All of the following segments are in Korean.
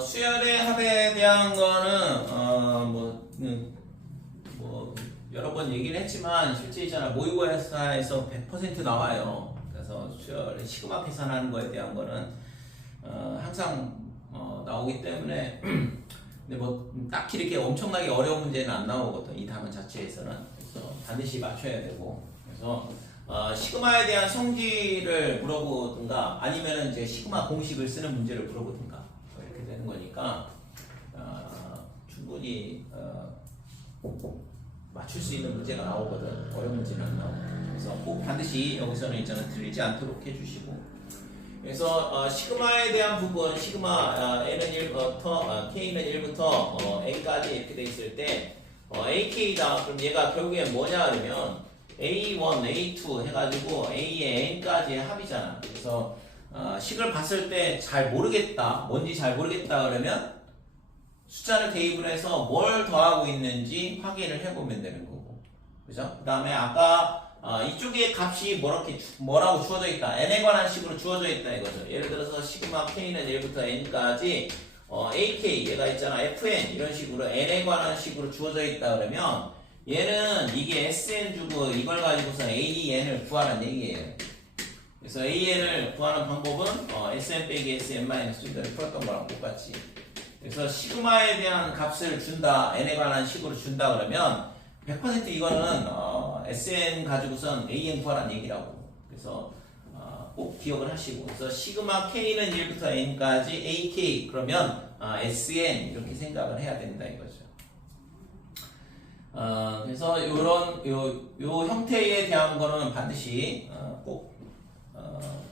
수열의 합에 대한 거는 여러 번 얘기를 했지만 실제 있잖아 모의고사에서 100% 나와요. 그래서 수열의 시그마 계산하는 거에 대한 거는 항상 나오기 때문에 근데 뭐 딱히 이렇게 엄청나게 어려운 문제는 안 나오거든 이 단원 자체에서는. 그래서 반드시 맞춰야 되고 그래서 시그마에 대한 성질을 물어보든가 아니면은 이제 시그마 공식을 쓰는 문제를 물어보든가 이렇게 되는 거니까 충분히 맞출 수 있는 문제가 나오거든. 어려운 문제는 안 나오고. 그래서 꼭 반드시 여기서는 있잖아 틀리지 않도록 해주시고. 그래서 시그마에 대한 부분 시그마 n은 1부터 k는 1부터 n까지 이렇게 돼 있을 때 ak다. 그럼 얘가 결국엔 뭐냐 하면 a1, a2 해가지고 a의 n까지의 합이잖아. 그래서 식을 봤을 때 잘 모르겠다, 뭔지 잘 모르겠다 그러면 숫자를 대입을 해서 뭘 더하고 있는지 확인을 해보면 되는 거고, 그죠? 그 다음에 아까 이쪽에 값이 뭐라고 주어져 있다, n에 관한 식으로 주어져 있다 이거죠. 예를 들어서 시그마 k는 1부터 n까지 ak 얘가 있잖아 fn 이런 식으로 n에 관한 식으로 주어져 있다 그러면 얘는 이게 sn 주고 이걸 가지고서 an을 구하라는 얘기예요. 그래서 an을 구하는 방법은 sn 빼기 sn 마이너스 이거를 풀었던 거랑 똑같이. 그래서 시그마에 대한 값을 준다, n에 관한 식으로 준다 그러면 100% 이거는 sn 가지고선 an 구하라는 얘기라고. 그래서 꼭 기억을 하시고, 그래서 시그마 k는 1부터 n까지 ak 그러면 sn 이렇게 생각을 해야 된다 이거죠. 그래서 요 형태에 대한 거는 반드시 꼭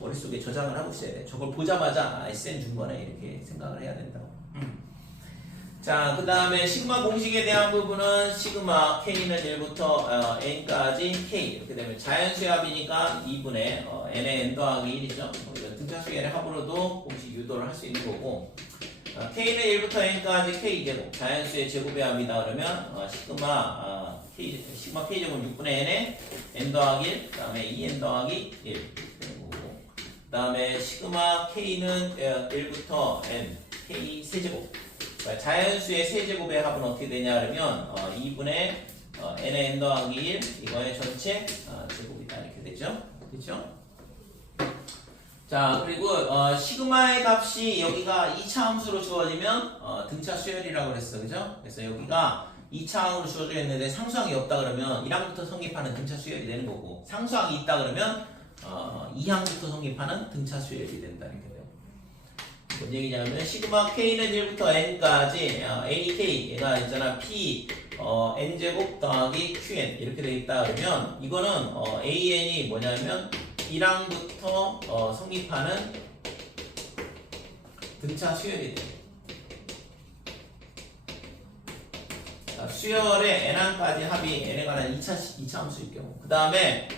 머릿속에 저장을 하고 있어야 돼. 저걸 보자마자 sn 준 거네 이렇게 생각을 해야 된다고. 자, 그 다음에 시그마 공식에 대한 부분은 시그마 k는 1부터 n까지 k 이렇게 되면 자연수의 합이니까 2분의 n의 n 더하기 1이죠. 등차수의 n의 합으로도 공식 유도를 할 수 있는 거고, k는 1부터 n까지 k제곱 자연수의 제곱의 합이다 그러면 시그마 k제곱 6분의 n의 n 더하기 1 그 다음에 2n 더하기 1 그 다음에 시그마 k는 1부터 n k 세제곱 자연수의 세제곱의 합은 어떻게 되냐 그러면 2분의 n의 n 더하기 1 이거의 전체 제곱이다 이렇게 되죠. 그렇죠? 자, 그리고 시그마의 값이 여기가 2차 함수로 주어지면 등차 수열이라고 그랬어. 그죠? 그래서 여기가 2차 항으로 주어져 있는데 상수항이 없다 그러면 1항부터 성립하는 등차 수열이 되는 거고, 상수항이 있다 그러면 2항부터 성립하는 등차 수열이 된다 이렇게 돼요. 뭔 얘기냐면 시그마 k는 1부터 n까지nek 얘가 있잖아 p n제곱 더하기 qn 이렇게 돼 있다 그러면 이거는 an이 뭐냐면 1항부터 성립하는 등차 수열이 돼요. 수열의 n항까지 합이 n에 관한 2차 함수일 경우, 그 다음에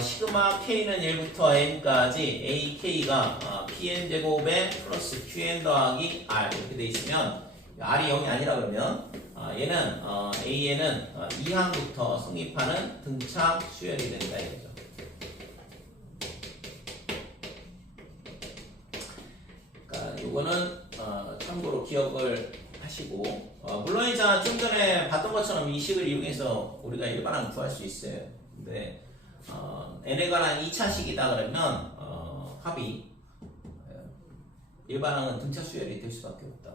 시그마 k는 1부터 n까지 ak가 pn제곱에 플러스 qn 더하기 r 이렇게 돼 있으면 r이 0이 아니라 그러면 얘는 an은 2항부터 성립하는 등차 수열이 된다 이거죠. 그러니까 이거는 참고로 기억을 하시고, 물론 이제 좀 전에 봤던 것처럼 이 식을 이용해서 우리가 일반항 구할 수 있어요. 근데 n에 관한 2차식이다 그러면 합이 일반항은 등차 수열이 될 수밖에 없다.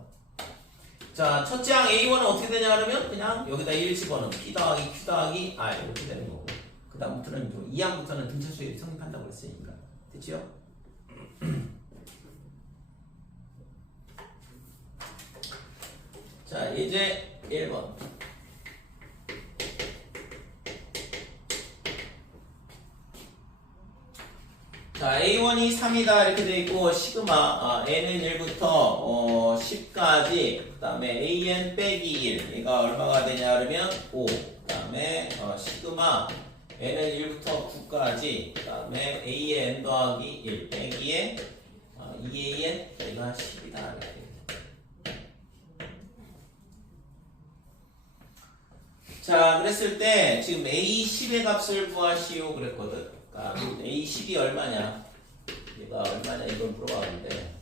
자, 첫째 항 A1은 어떻게 되냐 그러면 그냥 여기다 1 집어넣으면 P 더하기 Q 더하기 R 이렇게 되는 거고, 그 다음부터는 2항부터는 등차 수열이 성립한다고 했으니까. 됐지요? 자, 이제 1번. 자, A1이 3이다 이렇게 돼 있고, 시그마 n은 1부터 10까지 그 다음에 an 빼기 1 얘가 얼마가 되냐 그러면 5 그 다음에 시그마 n은 1부터 9까지 그 다음에 a의 n 더하기 1 빼기에 2an 얘가 10이다 이렇게. 자, 그랬을 때 지금 A10의 값을 구하시오 그랬거든. 그러니까 A10이 얼마냐? 얘가 얼마냐 이걸 물어봤는데,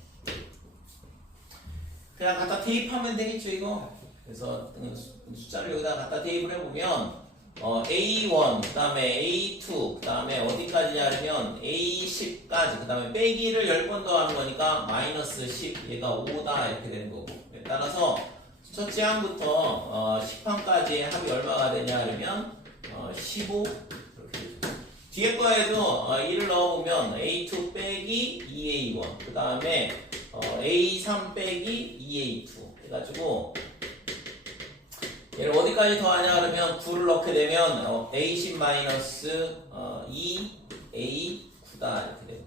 그냥 갖다 대입하면 되겠죠 이거. 그래서 숫자를 여기다 갖다 대입을 해보면 A1 그 다음에 A2 그 다음에 어디까지냐 하면 A10까지 그 다음에 빼기를 10번 더하는 거니까 마이너스 10 얘가 5다 이렇게 되는 거고. 따라서 첫째 항부터 10항까지의 합이 얼마가 되냐 하면 15 이렇게 되죠. 뒤에 거에도 1을 넣어보면 A2 빼기 2A1 그 다음에 A3 빼기 2A2 해가지고 얘를 어디까지 더하냐 그러면 9를 넣게 되면 A10 마이너스 2A9다 이렇게 돼요.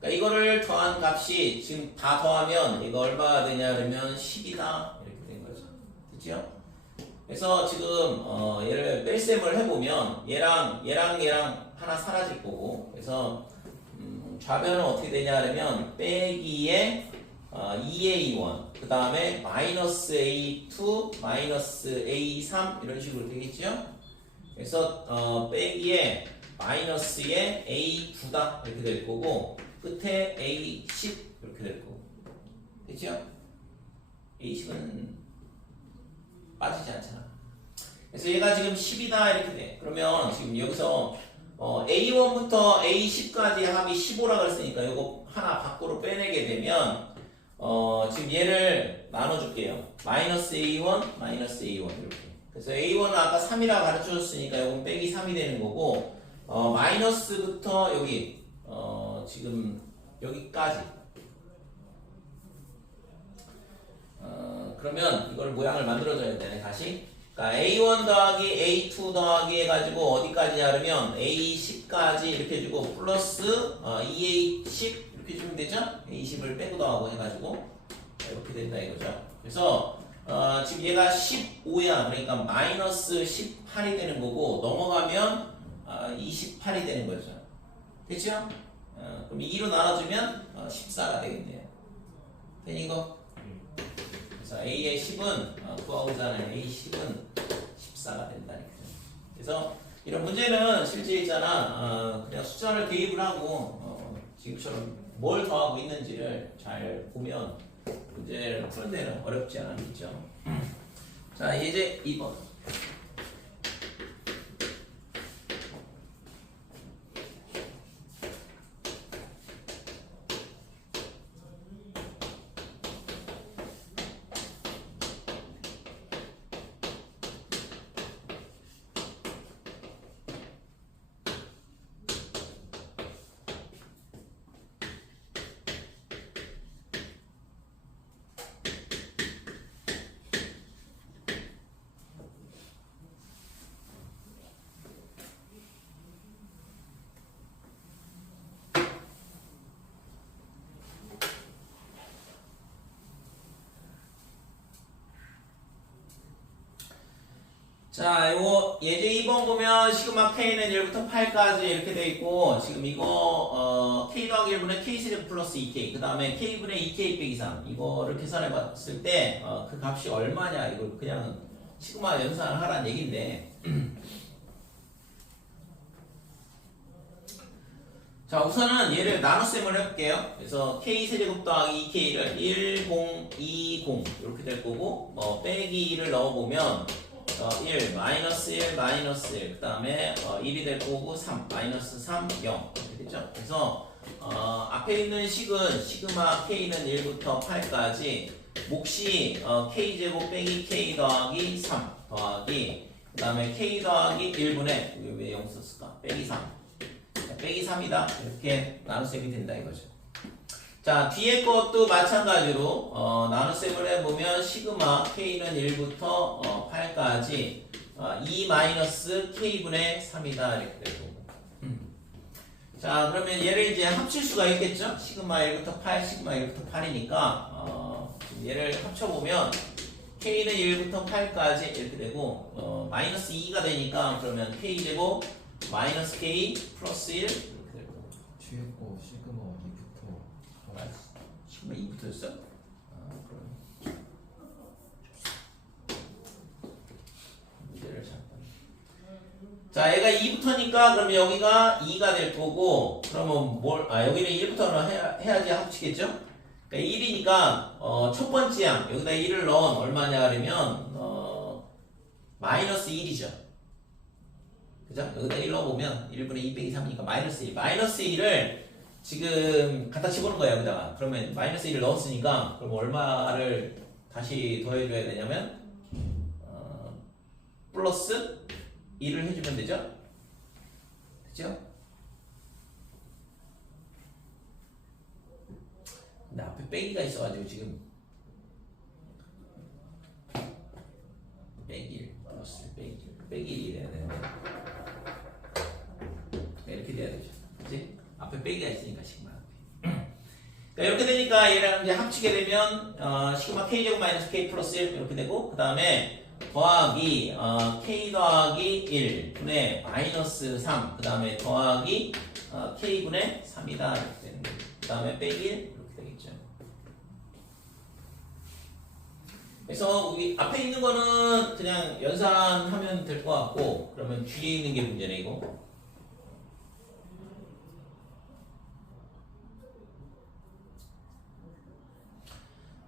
그러니까 이거를 더한 값이 지금 다 더하면 이거 얼마가 되냐 그러면 10이다 이렇게 된 거죠. 됐죠? 그래서 지금 얘를 뺄셈을 해보면 얘랑 하나 사라질 거고 그래서 좌변은 어떻게 되냐 그러면 빼기에 2A1 그 다음에 마이너스 A2 마이너스 A3 이런 식으로 되겠죠. 그래서 빼기에 마이너스에 A9다 이렇게 될 거고 끝에 A10 이렇게 될 거고 됐죠? A10은 빠지지 않잖아. 그래서 얘가 지금 10이다 이렇게 돼. 그러면 지금 여기서 A1부터 A10까지 합이 15라고 했으니까 이거 하나 밖으로 빼내게 되면 지금 얘를 나눠줄게요. 마이너스 A1 마이너스 A1 이렇게. 그래서 A1은 아까 3이라 가르쳐줬으니까 이건 빼기 3이 되는 거고 마이너스부터 여기 지금 여기까지 그러면 이걸 모양을 만들어줘야 되네 다시. 그러니까 A1 더하기 A2 더하기 해가지고 어디까지 하려면 A10까지 이렇게 해주고 플러스 2A10 이렇게 주면 되죠? A10을 빼고 더하고 해가지고 이렇게 된다 이거죠. 그래서 지금 얘가 15야. 그러니까 마이너스 18이 되는 거고 넘어가면 28이 되는 거죠. 됐죠? 그럼 2로 나눠주면 14가 되겠네요. 되니 이거? 그래서 A의 10은 구하고자는 A10은 14가 된다. 그래서 이런 문제는 실제 있잖아. 그냥 숫자를 대입을 하고 지금처럼 뭘 더하고 있는지를 잘 보면 문제를 푸는 데는 어렵지 않겠죠. 자 이제 2번. 자, 이거 예제 2번 보면 시그마 K는 1부터 8까지 이렇게 돼 있고 지금 이거 K 더하기 1분의 K 세제곱 플러스 2K 그 다음에 K분의 2K 빼기 3 이거를 계산해 봤을 때 그 값이 얼마냐 이걸 그냥 시그마 연산을 하라는 얘기인데 자 우선은 얘를 나눗셈을 해볼게요. 그래서 K 세제곱 더하기 2K를 1, 0, 2, 0 이렇게 될 거고 빼기 2를 넣어보면 1, 마이너스 1, 마이너스 1, 그 다음에 1이 될 거고 3, 마이너스 3, 0 이렇게 되죠. 그래서 앞에 있는 식은 시그마 K는 1부터 8까지 몫이 K제곱 빼기 K 더하기 3 더하기 그 다음에 K 더하기 1분의 왜 0 썼을까? 빼기 3 빼기 3이다 이렇게 나눗셈이 된다 이거죠. 자 뒤에 것도 마찬가지로 나눗셈을 해보면 시그마 K는 1부터 8까지 2 마이너스 K분의 3이다 이렇게 되고 자 그러면 얘를 이제 합칠 수가 있겠죠. 시그마 1부터 8 시그마 1부터 8이니까 얘를 합쳐보면 K는 1부터 8까지 이렇게 되고 마이너스 2가 되니까 그러면 K제곱 마이너스 K 플러스 1 이렇게 되고 뒤에 거 시그마 2부터 시그마 2부터였어? 그럼 문제를 잠깐. 자, 얘가 2부터니까 그러면 여기가 2가 될 거고 그러면 여기는 1부터는 해야지 합치겠죠? 그러니까 1이니까 첫 번째 양 여기다 1을 넣은 얼마냐 그러면 마이너스 1이죠. 그죠? 여기다 1 넣어보면 1분의 2 빼기 3이니까 마이너스 1. 마이너스 1을 지금 갖다 집어넣은 거예요. 여기다가. 그러면 마이너스 1을 넣었으니까 그럼 얼마를 다시 더해줘야 되냐면 플러스 1을 해주면 되죠? 그죠? 근데 앞에 빼기가 있어가지고 지금 빼기 1 플러스 빼기 1 해야 되는데 이렇게 돼야 되죠. 그치? 앞에 빼기가 있으니까 시그마 그러니까 이렇게 되니까 얘랑 이제 합치게 되면 시그마 k제곱 마이너스 k 플러스 1 이렇게 되고 그 다음에 더하기 k 더하기 1 분의 마이너스 3 그 다음에 더하기 k 분의 3이다 이렇게 되는 거예요. 그 다음에 빼기 1 이렇게 되겠죠. 그래서 여기 앞에 있는 거는 그냥 연산하면 될 것 같고 그러면 뒤에 있는 게 문제네 이거.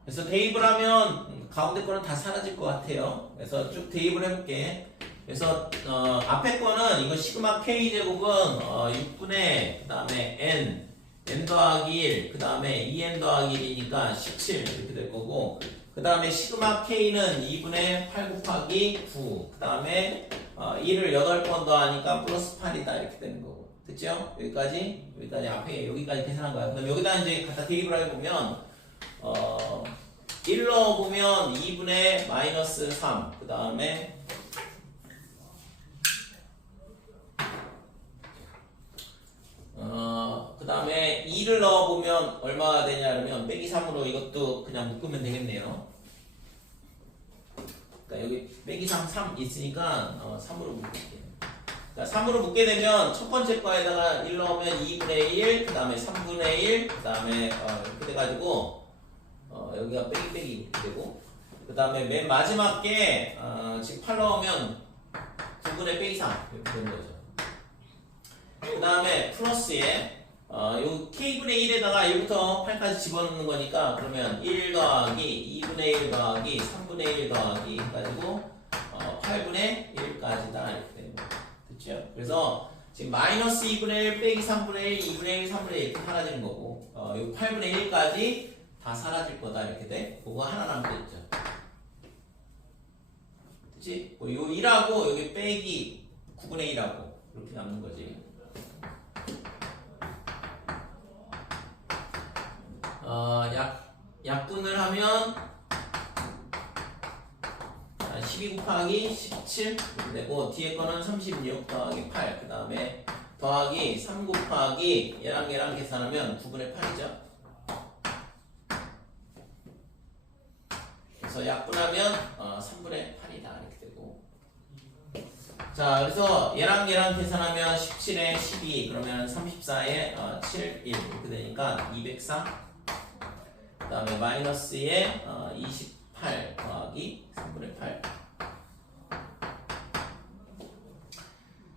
그래서 대입을 하면 가운데 거는 다 사라질 것 같아요. 그래서 쭉 대입을 해볼게. 그래서 앞에 거는 이거 시그마 k 제곱은 6분의 그 다음에 n 더하기 1, 그 다음에 2n 더하기 1이니까 17 이렇게 될 거고 그 다음에 시그마 k는 2분의 8 곱하기 9, 그 다음에 1을 8번 더하니까 플러스 8이다 이렇게 되는 거고 됐죠? 여기까지 앞에 여기까지 계산한 거야. 그럼 여기다 이제 갖다 대입을 해보면 1 넣어보면 2분의 마이너스 3, 그 다음에 그 다음에 2를 넣어보면 얼마가 되냐 그러면 빼기 3으로 이것도 그냥 묶으면 되겠네요. 그러니까 여기 빼기 3 있으니까 3으로 묶을게요. 그러니까 3으로 묶게 되면 첫 번째 거에다가 1 넣으면 2분의 1, 그 다음에 3분의 1, 그 다음에 이렇게 돼가지고 여기가 빼기 이렇게 되고 그 다음에 맨 마지막 게 지금 8 넣으면 9분의 빼기 3 이렇게 되는 거죠. 그 다음에 플러스에 요 k분의 1에다가 1부터 8까지 집어넣는 거니까 그러면 1 더하기 2분의 1 더하기 3분의 1 더하기 해가지고 8분의 1까지다 이렇게 되는 거죠. 됐죠? 그래서 지금 마이너스 2분의 1 빼기 3분의 1, 2분의 1, 3분의 1 이렇게 사라지는 거고 요 8분의 1까지 다 사라질 거다 이렇게 돼. 그거 하나 남겨있죠. 그치? 요 1하고 여기 빼기 9분의 1하고 이렇게 남는 거지. 약분을 하면 12 곱하기 17 이렇게 되고 뒤에 거는 36 더하기 8 그 다음에 더하기 3 곱하기 얘랑 계산하면 9분의 8이죠. 그래서 약분하면 3분의 8이다 이렇게 되고 자 그래서 얘랑 계산하면 17에 12 그러면 34에 7, 1 이렇게 되니까 204 그 다음에 마이너스에 28 더하기 3분의 8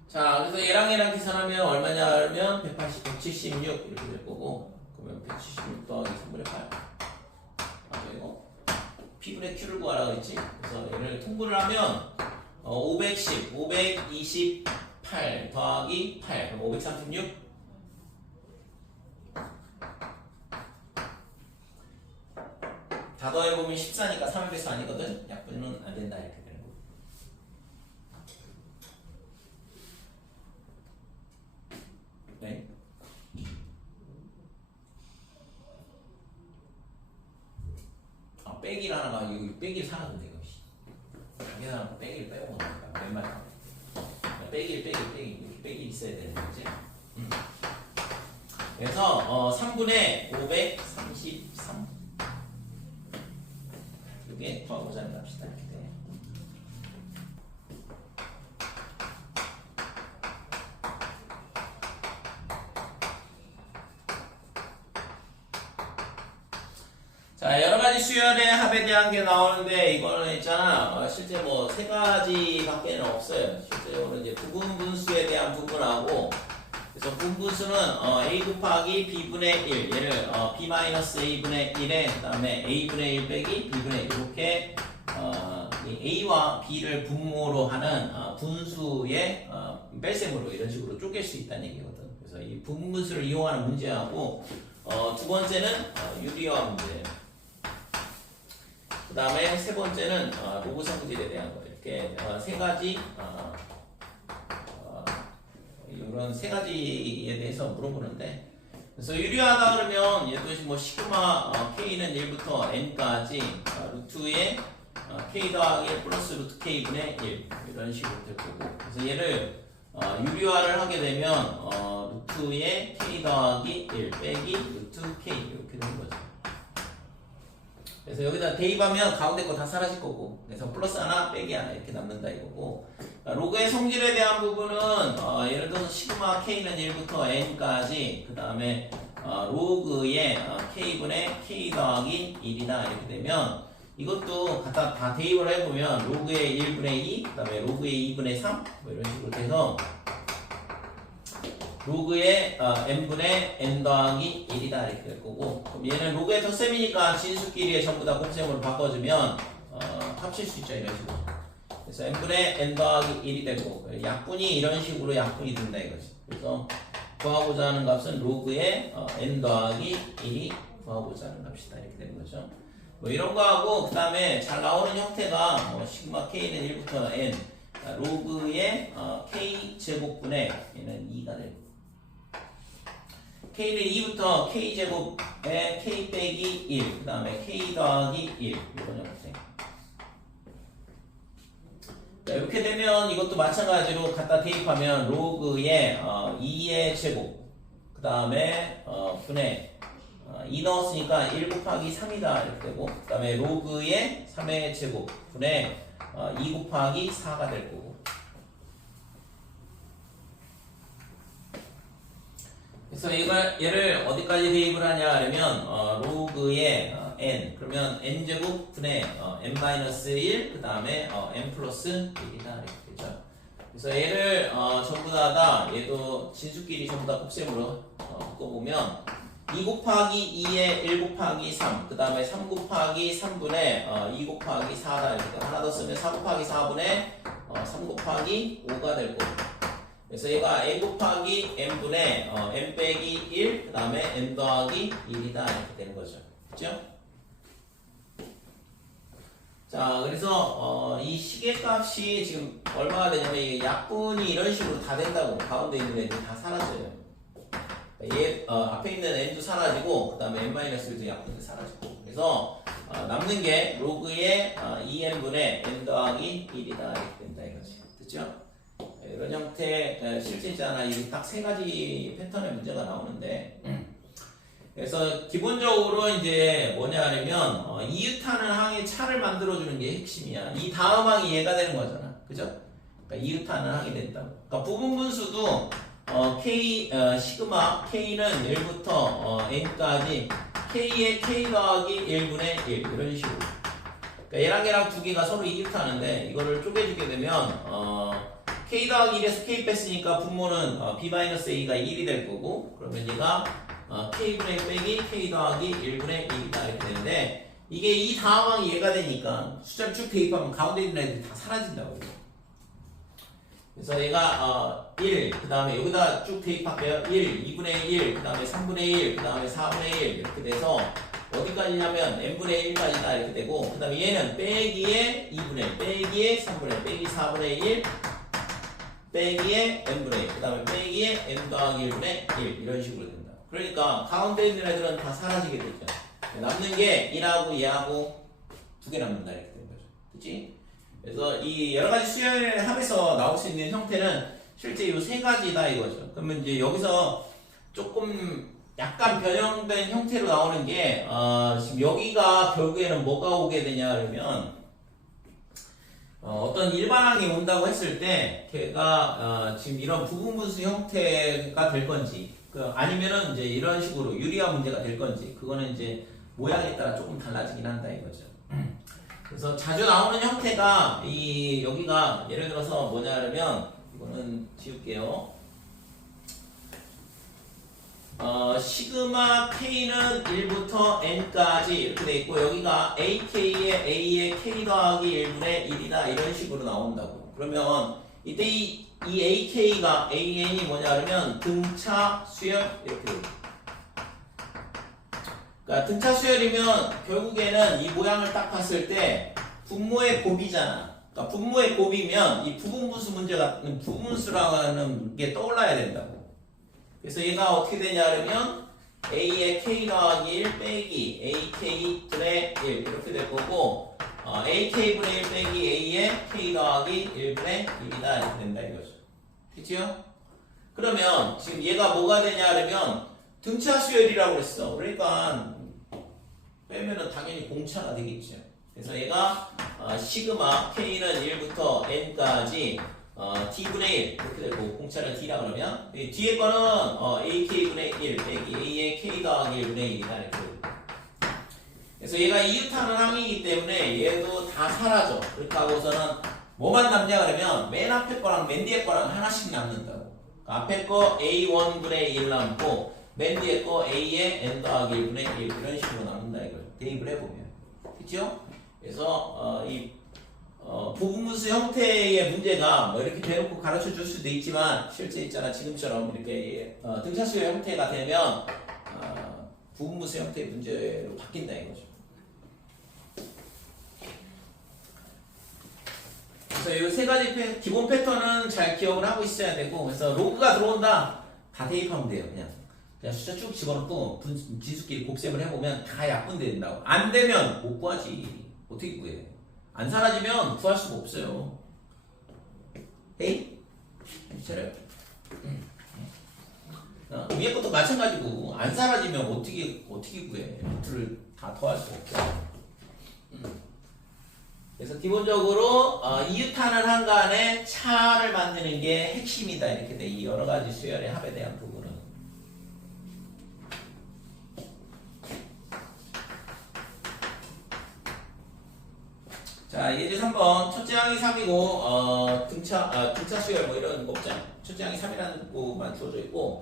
자 그래서 얘랑 계산하면 얼마냐 그러면 180, 176 이렇게 될 거고 그러면 176 더하기 3분의 8 이거 P분의 Q를 구하라 그랬지. 그래서 얘를 통분을 하면 510, 528 더하기 8 그럼 536 다 더해보면 14니까 3의 배수 아니거든. 약분은 안 된다 이렇게 되는 거. 네. 빼기를 하나가 여기 빼기를 사놨는데 이거. 당연한 빼기를 빼고 나니까 몇 마리. 빼기 있어야 되는 거지. 그래서 3분의 533 이게 구하고자 합시다. 이렇게 돼. 자 여러가지 수열의 합에 대한 게 나오는데 이거는 있잖아 실제 뭐 세 가지밖에는 없어요. 실제로는 이제 부분 분수에 대한 부분하고 그래서 분분수는 a 곱하기 b분의 1 얘를 b-a분의 1에 그 다음에 a분의 1 빼기 b분의 1 이렇게 이 a와 b를 분모로 하는 분수의 뺄셈으로 이런 식으로 쪼갤 수 있다는 얘기거든. 그래서 이 분분수를 이용하는 문제하고 두 번째는 유리화 문제. 그 다음에 세 번째는 로그 성질에 대한 거. 이렇게 세 가지 이런 세 가지에 대해서 물어보는데, 그래서 유리하다 그러면 얘도 뭐 시그마 k는 1부터 n까지 루트에 k 더하기 1 플러스 루트 k분의 1 이런 식으로 될 거고, 그래서 얘를 유리화를 하게 되면 루트에 k 더하기 1 빼기 루트 k 이렇게 되는 거죠. 그래서 여기다 대입하면 가운데 거 다 사라질 거고, 그래서 플러스 하나 빼기 하나 이렇게 남는다 이거고, 로그의 성질에 대한 부분은 예를 들어서 시그마 k는 1부터 n까지 그 다음에 로그의 k분의 k 더하기 1이다 이렇게 되면 이것도 갖다 다 대입을 해보면 로그의 1분의 2 그 다음에 로그의 2분의 3 뭐 이런 식으로 돼서 로그의 n분의 n 더하기 1이다 이렇게 될 거고, 그럼 얘는 로그의 덧셈이니까 진수끼리의 전부 다 곱셈으로 바꿔주면 합칠 수 있죠 이런 식으로. 그래서 n분의 n 더하기 1이 되고 약분이 이런 식으로 약분이 된다 이거지. 그래서 구하고자 하는 값은 로그의 n 더하기 1이 구하고자 하는 값이다 이렇게 되는 거죠. 뭐 이런 거 하고, 그 다음에 잘 나오는 형태가 시그마 k는 1부터 n 로그의 k 제곱분의 얘는 2가 되고, k는 2부터 k 제곱에 k 빼기 1 그 다음에 k 더하기 1 이런 형태. 이렇게 되면 이것도 마찬가지로 갖다 대입하면 로그의 2의 제곱 그 다음에 분의 2 넣었으니까 1 곱하기 3이다 이렇게 되고, 그 다음에 로그의 3의 제곱 분의 2 곱하기 4가 될 거고, 그래서 얘를 어디까지 대입을 하냐 하면 로그의 n 그러면 n제곱 분의 n-1 그 다음에 n 플러스 1이다 이렇게 되죠. 그래서 얘를 전부 다 얘도 진수끼리 전부 다 곱셈으로 묶어보면 2 곱하기 2에 1 곱하기 3 그 다음에 3 곱하기 3분의 2 곱하기 4다 이렇게 하나 더 쓰면 4 곱하기 4분의 3 곱하기 5가 될 거고, 그래서 얘가 n 곱하기 n분의 n 빼기 1 그 다음에 n 더하기 1이다 이렇게 되는 거죠. 그죠? 자, 그래서 이 시계값이 지금 얼마가 되냐면 이 약분이 이런 식으로 다 된다고. 가운데 있는 애들이 다 사라져요. 얘 앞에 있는 n도 사라지고 그 다음에 n-1도 약분도 사라지고, 그래서 남는 게 로그의 2n분의 n 더하기 1이다 이렇게 된다 이거지. 됐죠? 이런 형태 실제 있잖아. 이게 딱 세 가지 패턴의 문제가 나오는데, 그래서 기본적으로 이제 뭐냐 하면 이웃하는 항의 차를 만들어주는 게 핵심이야. 이 다음 항이 얘가 되는 거잖아. 그죠? 그러니까 이웃하는 항이 된다고. 그러니까 부분분수도 k 시그마 k는 1부터 n까지 k의 k 더하기 1분의 1 이런 식으로. 그러니까 얘랑 두 개가 서로 이웃하는데 이거를 쪼개주게 되면 k 더하기 1에서 k 뺐으니까 분모는 b-a가 1이 될 거고, 그러면 얘가 k분의 1 빼기 k 더하기 1분의 1이다 이렇게 되는데, 이게 이 다음 항이 얘가 되니까 숫자를 쭉 대입하면 가운데 있는 애들이 다 사라진다고. 그래서 얘가 1, 그 다음에 여기다 쭉 대입할게요. 1, 2분의 1, 그 다음에 3분의 1, 그 다음에 4분의 1 이렇게 돼서 어디까지냐면 n분의 1까지다 이렇게 되고, 그 다음에 얘는 빼기에 2분의 1, 빼기에 3분의 1, 빼기 4분의 1 빼기에 n분의 1, 그 다음에 빼기에 n 더하기 1분의 1 이런 식으로 된다. 그러니까 가운데 있는 애들은 다 사라지게 되죠. 남는 게 1하고 얘하고 두 개 남는다 이렇게 되는 거죠. 그치? 그래서 이 여러 가지 수열의 합에서 나올 수 있는 형태는 실제 이 세 가지다 이거죠. 그러면 이제 여기서 조금 약간 변형된 형태로 나오는 게 지금 여기가 결국에는 뭐가 오게 되냐 그러면 어떤 일반항이 온다고 했을 때 걔가 지금 이런 부분분수 형태가 될 건지 아니면은 이제 이런 식으로 유리화 문제가 될 건지 그거는 이제 모양에 따라 조금 달라지긴 한다 이거죠. 그래서 자주 나오는 형태가 이 여기가 예를 들어서 뭐냐 그러면 이거는 지울게요. 시그마 K는 1부터 N까지 이렇게 돼 있고 여기가 AK에 A의 K 더하기 1분의 1이다 이런 식으로 나온다고. 그러면 이때 이 AK가 AN이 뭐냐 그러면 등차 수열 이렇게 돼. 그러니까 등차 수열이면 결국에는 이 모양을 딱 봤을 때 분모의 곱이잖아. 그러니까 분모의 곱이면 이 부분분수 문제가 부분수라고 하는 게 떠올라야 된다고. 그래서 얘가 어떻게 되냐 그러면 A의 K 더하기 1 빼기 AK 분의 1 이렇게 될 거고 AK분의 1 빼기 A의 K 더하기 1분의 1이다 이렇게 된다 이거죠. 됐죠? 그러면 지금 얘가 뭐가 되냐 그러면 등차 수열이라고 그랬어. 그러니까 빼면은 당연히 공차가 되겠죠. 그래서 얘가 시그마 K는 1부터 N까지 T분의 1 이렇게 되고 공차를 T라 그러면 뒤에 거는 AK분의 1 빼기 A의 K 더하기 1분의 1이다 이렇게 되고 그래서 얘가 이웃하는 항이기 때문에 얘도 다 사라져. 그렇게 하고서는 뭐만 남냐 그러면 맨 앞에 거랑 맨 뒤에 거랑 하나씩 남는다고. 앞에 거 A1분의 1 남고 맨 뒤에 거 A의 N 더하기 1분의 1 이런 식으로 남는다 이거죠. 대입을 해보면 그렇죠? 그래서 부분분수 형태의 문제가 뭐 이렇게 대놓고 가르쳐 줄 수도 있지만 실제 있잖아 지금처럼 이렇게 등차수의 형태가 되면 부분분수 형태의 문제로 바뀐다 이거죠. 그래서 이 세 가지 기본 패턴은 잘 기억을 하고 있어야 되고 그래서 로그가 들어온다 다 대입하면 돼요. 그냥 숫자 쭉 집어넣고 지수끼리 곱셈을 해보면 다 약분된다고. 안 되면 못 구하지. 어떻게 구해? 안 사라지면 구할 수가 없어요. 헤이? 차려요. 위에 것도 마찬가지고 안 사라지면 어떻게 구해? 루트를 다 더할 수가 없어. 그래서 기본적으로 이웃하는 한간에 차를 만드는 게 핵심이다 이렇게 돼. 이 여러 가지 수열의 합에 대한 부분은. 자, 예제 3번. 첫째 항이 3이고, 등차 수열 뭐 이런 거 없잖아. 첫째 항이 3이라는 거만 주어져 있고,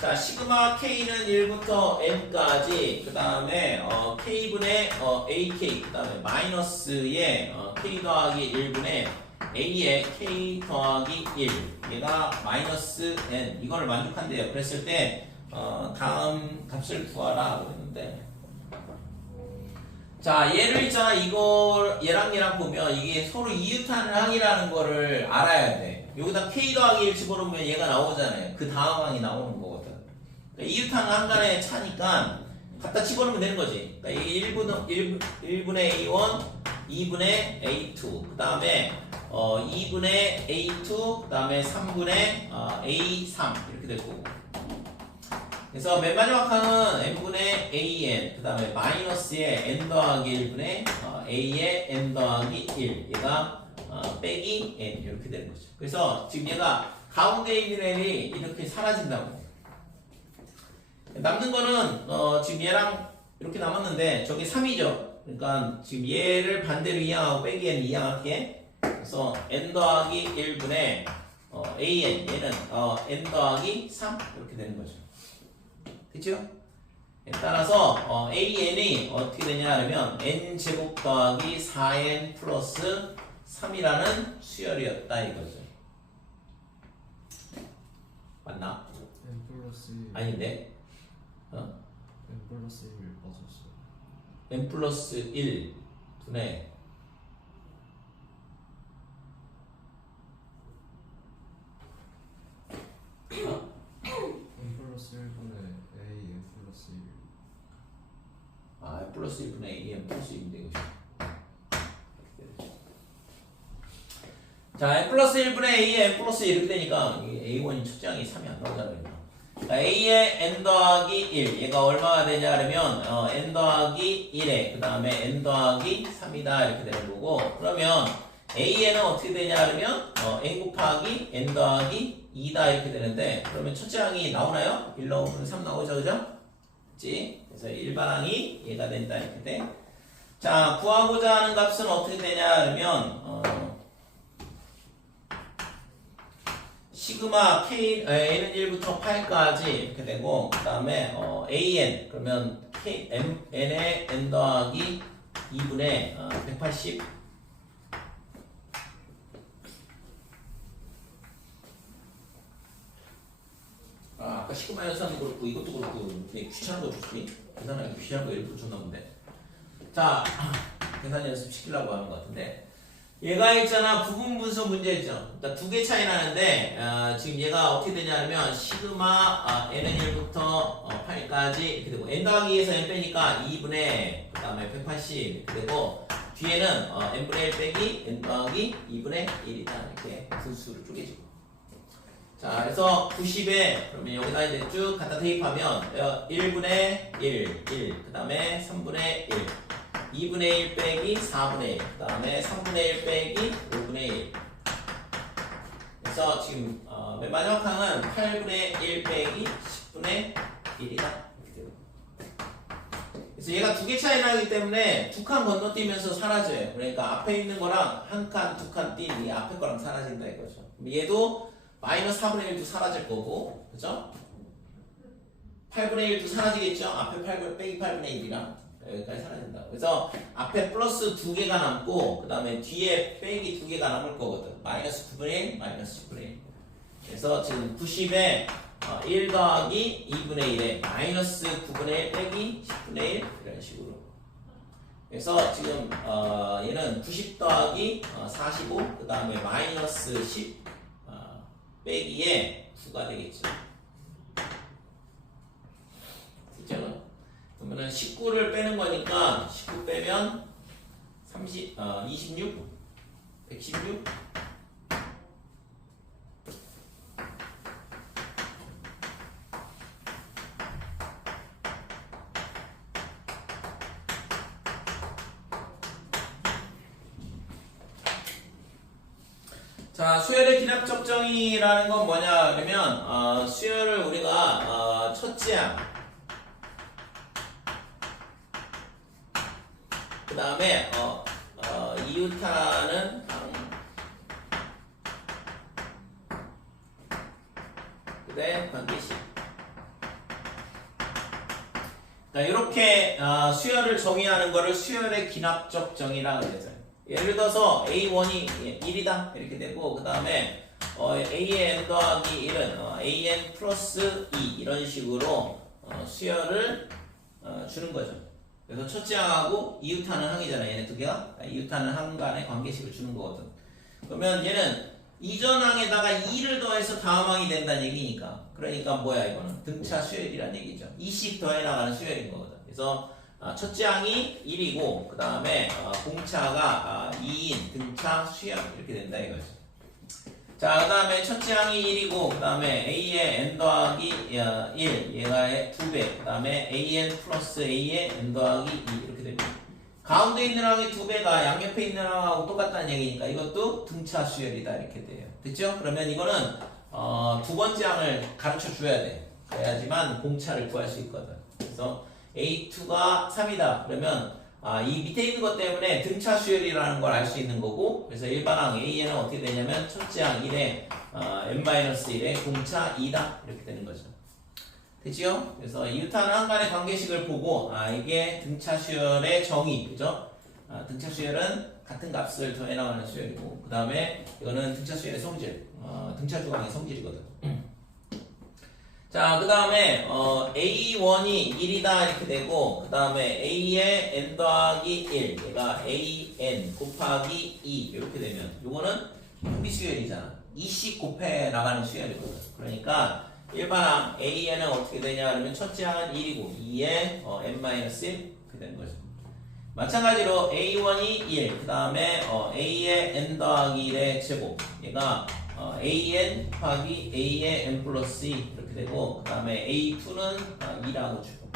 자, 시그마 K는 1부터 N까지, 그 다음에, K분의, AK, 그 다음에 마이너스의, K 더하기 1분의 A의 K 더하기 1. 얘가 마이너스 N. 이거를 만족한대요. 그랬을 때, 다음 값을 구하라. 그랬는데, 자, 얘를 있잖아. 얘랑 보면 이게 서로 이웃하는 항이라는 거를 알아야 돼. 여기다 K 더하기 1 집어넣으면 얘가 나오잖아요. 그 다음 항이 나오는 거거든. 그러니까 이웃하는 항간의 차니까 갖다 집어넣으면 되는 거지. 그러니까 이게 1분의 A1, 2분의 A2, 그 다음에 2분의 A2, 그 다음에 3분의 A3 이렇게 될 거고. 그래서 맨 마지막 항은 n분의 an 그 다음에 마이너스의 n 더하기 1분의 a의 n 더하기 1 얘가 빼기 n 이렇게 되는 거죠. 그래서 지금 얘가 가운데 있는 n이 이렇게 사라진다고. 남는 거는 지금 얘랑 이렇게 남았는데 저게 3이죠. 그러니까 지금 얘를 반대로 이항하고 빼기 n 이항할게. 그래서 n 더하기 1분의 an 얘는 n 더하기 3 이렇게 되는 거죠. 그쵸? 따라서 AN이 어떻게 되냐 하면 N제곱 더하기 4N 플러스 3이라는 수열이었다 이거죠. 맞나? N 플러스 1 아닌데? N 플러스 1 맞았어. N 플러스 1 분의 N 플러스 1분의 A N 플러스 1 N 플러스 1분의 A N 플러스 1인데 이것이 자, N 플러스 1분의 A의 N 플러스 1 이렇게 되니까 A1이 첫째 항이 3이 안 나오잖아요. 그러니까 A의 N 더하기 1 얘가 얼마가 되냐 그러면 N 더하기 1에 그 다음에 N 더하기 3이다 이렇게 되는 거고 그러면 A에는 어떻게 되냐 그러면 N 곱하기 N 더하기 2다 이렇게 되는데 그러면 첫째 항이 나오나요? 1 넣으면 3 나오죠 그죠? 그치? 그래서 일반항이 얘가 된다 이렇게 돼. 자, 구하고자 하는 값은 어떻게 되냐 그러면 시그마 K N은 1부터 파이까지 이렇게 되고 그 다음에 AN 그러면 K M N의 N 더하기 2분의 180 아까 시그마 연산도 그렇고 이것도 그렇고 근데 귀찮은 거 줬지? 계산하기 귀찮은 거 일부러 줬나 본데 자 계산 연습 시키려고 하는 것 같은데 얘가 있잖아 부분분수 문제죠. 일단 두 개 차이 나는데 지금 얘가 어떻게 되냐면 시그마 n은 1부터 8까지 이렇게 되고 n 더하기 2에서 n 빼니까 2분의 그 다음에 180 이렇게 되고 뒤에는 n분의 1 빼기 n 더하기 2분의 1이다 이렇게 분수를 쪼개지고 자 그래서 90에 그러면 여기다 이제 쭉 갖다 대입하면 1분의 1 그 다음에 3분의 1 2분의 1 빼기 4분의 1, 그 다음에 3분의 1 빼기 5분의 1. 그래서 지금 맨 마지막 항은 8분의 1 빼기 10분의 1이다. 그래서 얘가 두 개 차이 나기 때문에 두 칸 건너뛰면서 사라져요. 그러니까 앞에 있는 거랑 한 칸, 두 칸 뛴 이 앞에 거랑 사라진다 이거죠. 얘도 마이너스 4분의 1도 사라질 거고, 그죠? 8분의 1도 사라지겠죠? 앞에 8 빼기 8분의 1이랑. 여기까지 사라진다. 그래서 앞에 플러스 2개가 남고 그 다음에 뒤에 빼기 2개가 남을 거거든. 마이너스 9분의 1, 마이너스 10분의 1. 그래서 지금 90에 1 더하기 2분의 1에 마이너스 9분의 1 빼기 10분의 1 이런 식으로. 그래서 지금 얘는 90 더하기 45 그 다음에 마이너스 10 빼기에 9가 되겠죠. 그죠? 그러면은 19를 빼는 거니까 19 빼면 26 116 자, 수열의 기납적 정의라는 건 뭐냐 그러면 수열을 우리가 첫째 항 그 다음에 이웃하는 그다음 관계식. 이렇게 수열을 정의하는 거를 수열의 기납적 정의라고 그러죠. 예를 들어서 A1이 1이다 이렇게 되고 그 다음에 AN 더하기 1은 AN 플러스 2 이런 식으로 수열을 주는 거죠. 그래서 첫째 항하고 이웃하는 항이잖아요. 얘네 두 개가 이웃하는 항 간의 관계식을 주는 거거든. 그러면 얘는 이전 항에다가 2를 더해서 다음 항이 된다는 얘기니까 그러니까 뭐야 이거는 등차 수열이라는 얘기죠. 2씩 더해 나가는 수열인 거거든. 그래서 첫째 항이 1이고 그 다음에 공차가 2인 등차 수열 이렇게 된다 이거죠. 자, 그 다음에 첫째 항이 1이고 그 다음에 A의 N 더하기 1 얘가 2배 그 다음에 AN 플러스 A의 N 더하기 2 이렇게 됩니다. 가운데 있는 항의 2배가 양옆에 있는 항하고 똑같다는 얘기니까 이것도 등차 수열이다 이렇게 돼요. 됐죠? 그러면 이거는 두 번째 항을 가르쳐 줘야 돼. 그래야지만 공차를 구할 수 있거든. 그래서 A2가 3이다 그러면 이 밑에 있는 것 때문에 등차 수열이라는 걸 알 수 있는 거고 그래서 일반항 A에는 어떻게 되냐면 첫째 항 1에 n-1에 공차 2다 이렇게 되는 거죠. 됐지요? 그래서 이웃하는 항 간의 관계식을 보고 이게 등차 수열의 정의 그죠? 등차 수열은 같은 값을 더해 나가는 수열이고 그 다음에 이거는 등차 수열의 성질 등차 주강의 성질이거든. 자, 그 다음에 A1이 1이다 이렇게 되고 그 다음에 A의 N 더하기 1 얘가 AN 곱하기 2 이렇게 되면 요거는 분비수열이잖아. 2씩 곱해 나가는 수열이거든. 그러니까 일반항 AN은 어떻게 되냐 그러면 첫째 항은 1이고 2에 N-1 이렇게 되는 거죠. 마찬가지로 A1이 1 그 다음에 A의 N 더하기 1의 제곱 얘가 AN 곱하기 A의 N 플러스 2 이렇게 되고 그 다음에 A2는 2라고 주고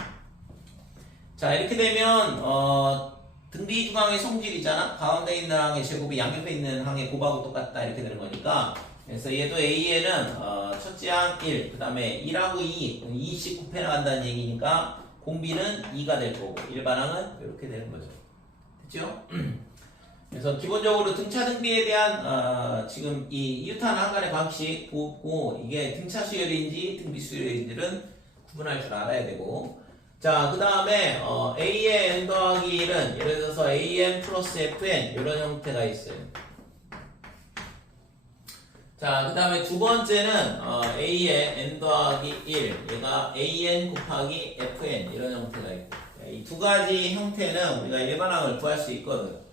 자 이렇게 되면 등비 중항의 성질이잖아. 가운데 있는 항의 제곱이 양옆에 있는 항의 곱하고 똑같다 이렇게 되는 거니까 그래서 얘도 A에는 첫째 항 1 그 다음에 1하고 2 2씩 곱해 나간다는 얘기니까 공비는 2가 될 거고 일반항은 이렇게 되는 거죠. 됐죠? 그래서 기본적으로 등차 등비에 대한 지금 이 유탄 한간의 방식 보고 이게 등차 수열인지 등비 수열인지는 구분할 줄 알아야 되고 자 그 다음에 A의 n 더하기 1은 예를 들어서 AN 플러스 FN 이런 형태가 있어요. 자 그 다음에 두 번째는 A의 n 더하기 1 얘가 AN 곱하기 FN 이런 형태가 있고 이 두 가지 형태는 우리가 일반항을 구할 수 있거든.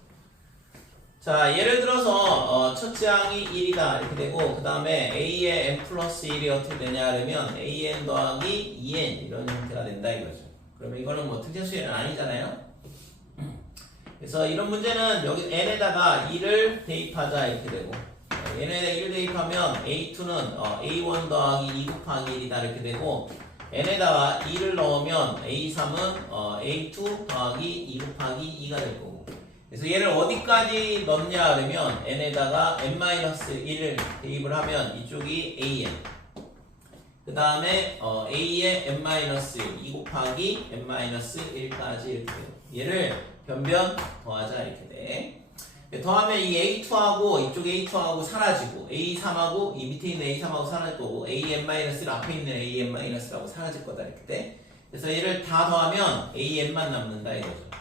자 예를 들어서 첫째 항이 1이다 이렇게 되고 그 다음에 A의 n 플러스 1이 어떻게 되냐 그러면 AN 더하기 2N 이런 형태가 된다 이거죠. 그러면 이거는 뭐 등차 수열은 아니잖아요. 그래서 이런 문제는 여기 n에다가 2를 대입하자 이렇게 되고 n에다가 1을 대입하면 A2는 A1 더하기 2 곱하기 1이다 이렇게 되고 n에다가 2를 넣으면 A3은 A2 더하기 2 곱하기 2가 될 거고 그래서 얘를 어디까지 넣냐 그러면 n에다가 n-1을 대입을 하면 이쪽이 an 그 다음에 a의 n-1 2 곱하기 n-1까지 이렇게 돼요. 얘를 변변 더하자 이렇게 돼. 더하면 이 A2하고 이쪽 A2하고 사라지고 A3하고 이 밑에 있는 A3하고 사라질 거고 AN-를 앞에 있는 AN-라고 사라질 거다 이렇게 돼. 그래서 얘를 다 더하면 AN만 남는다 이거죠.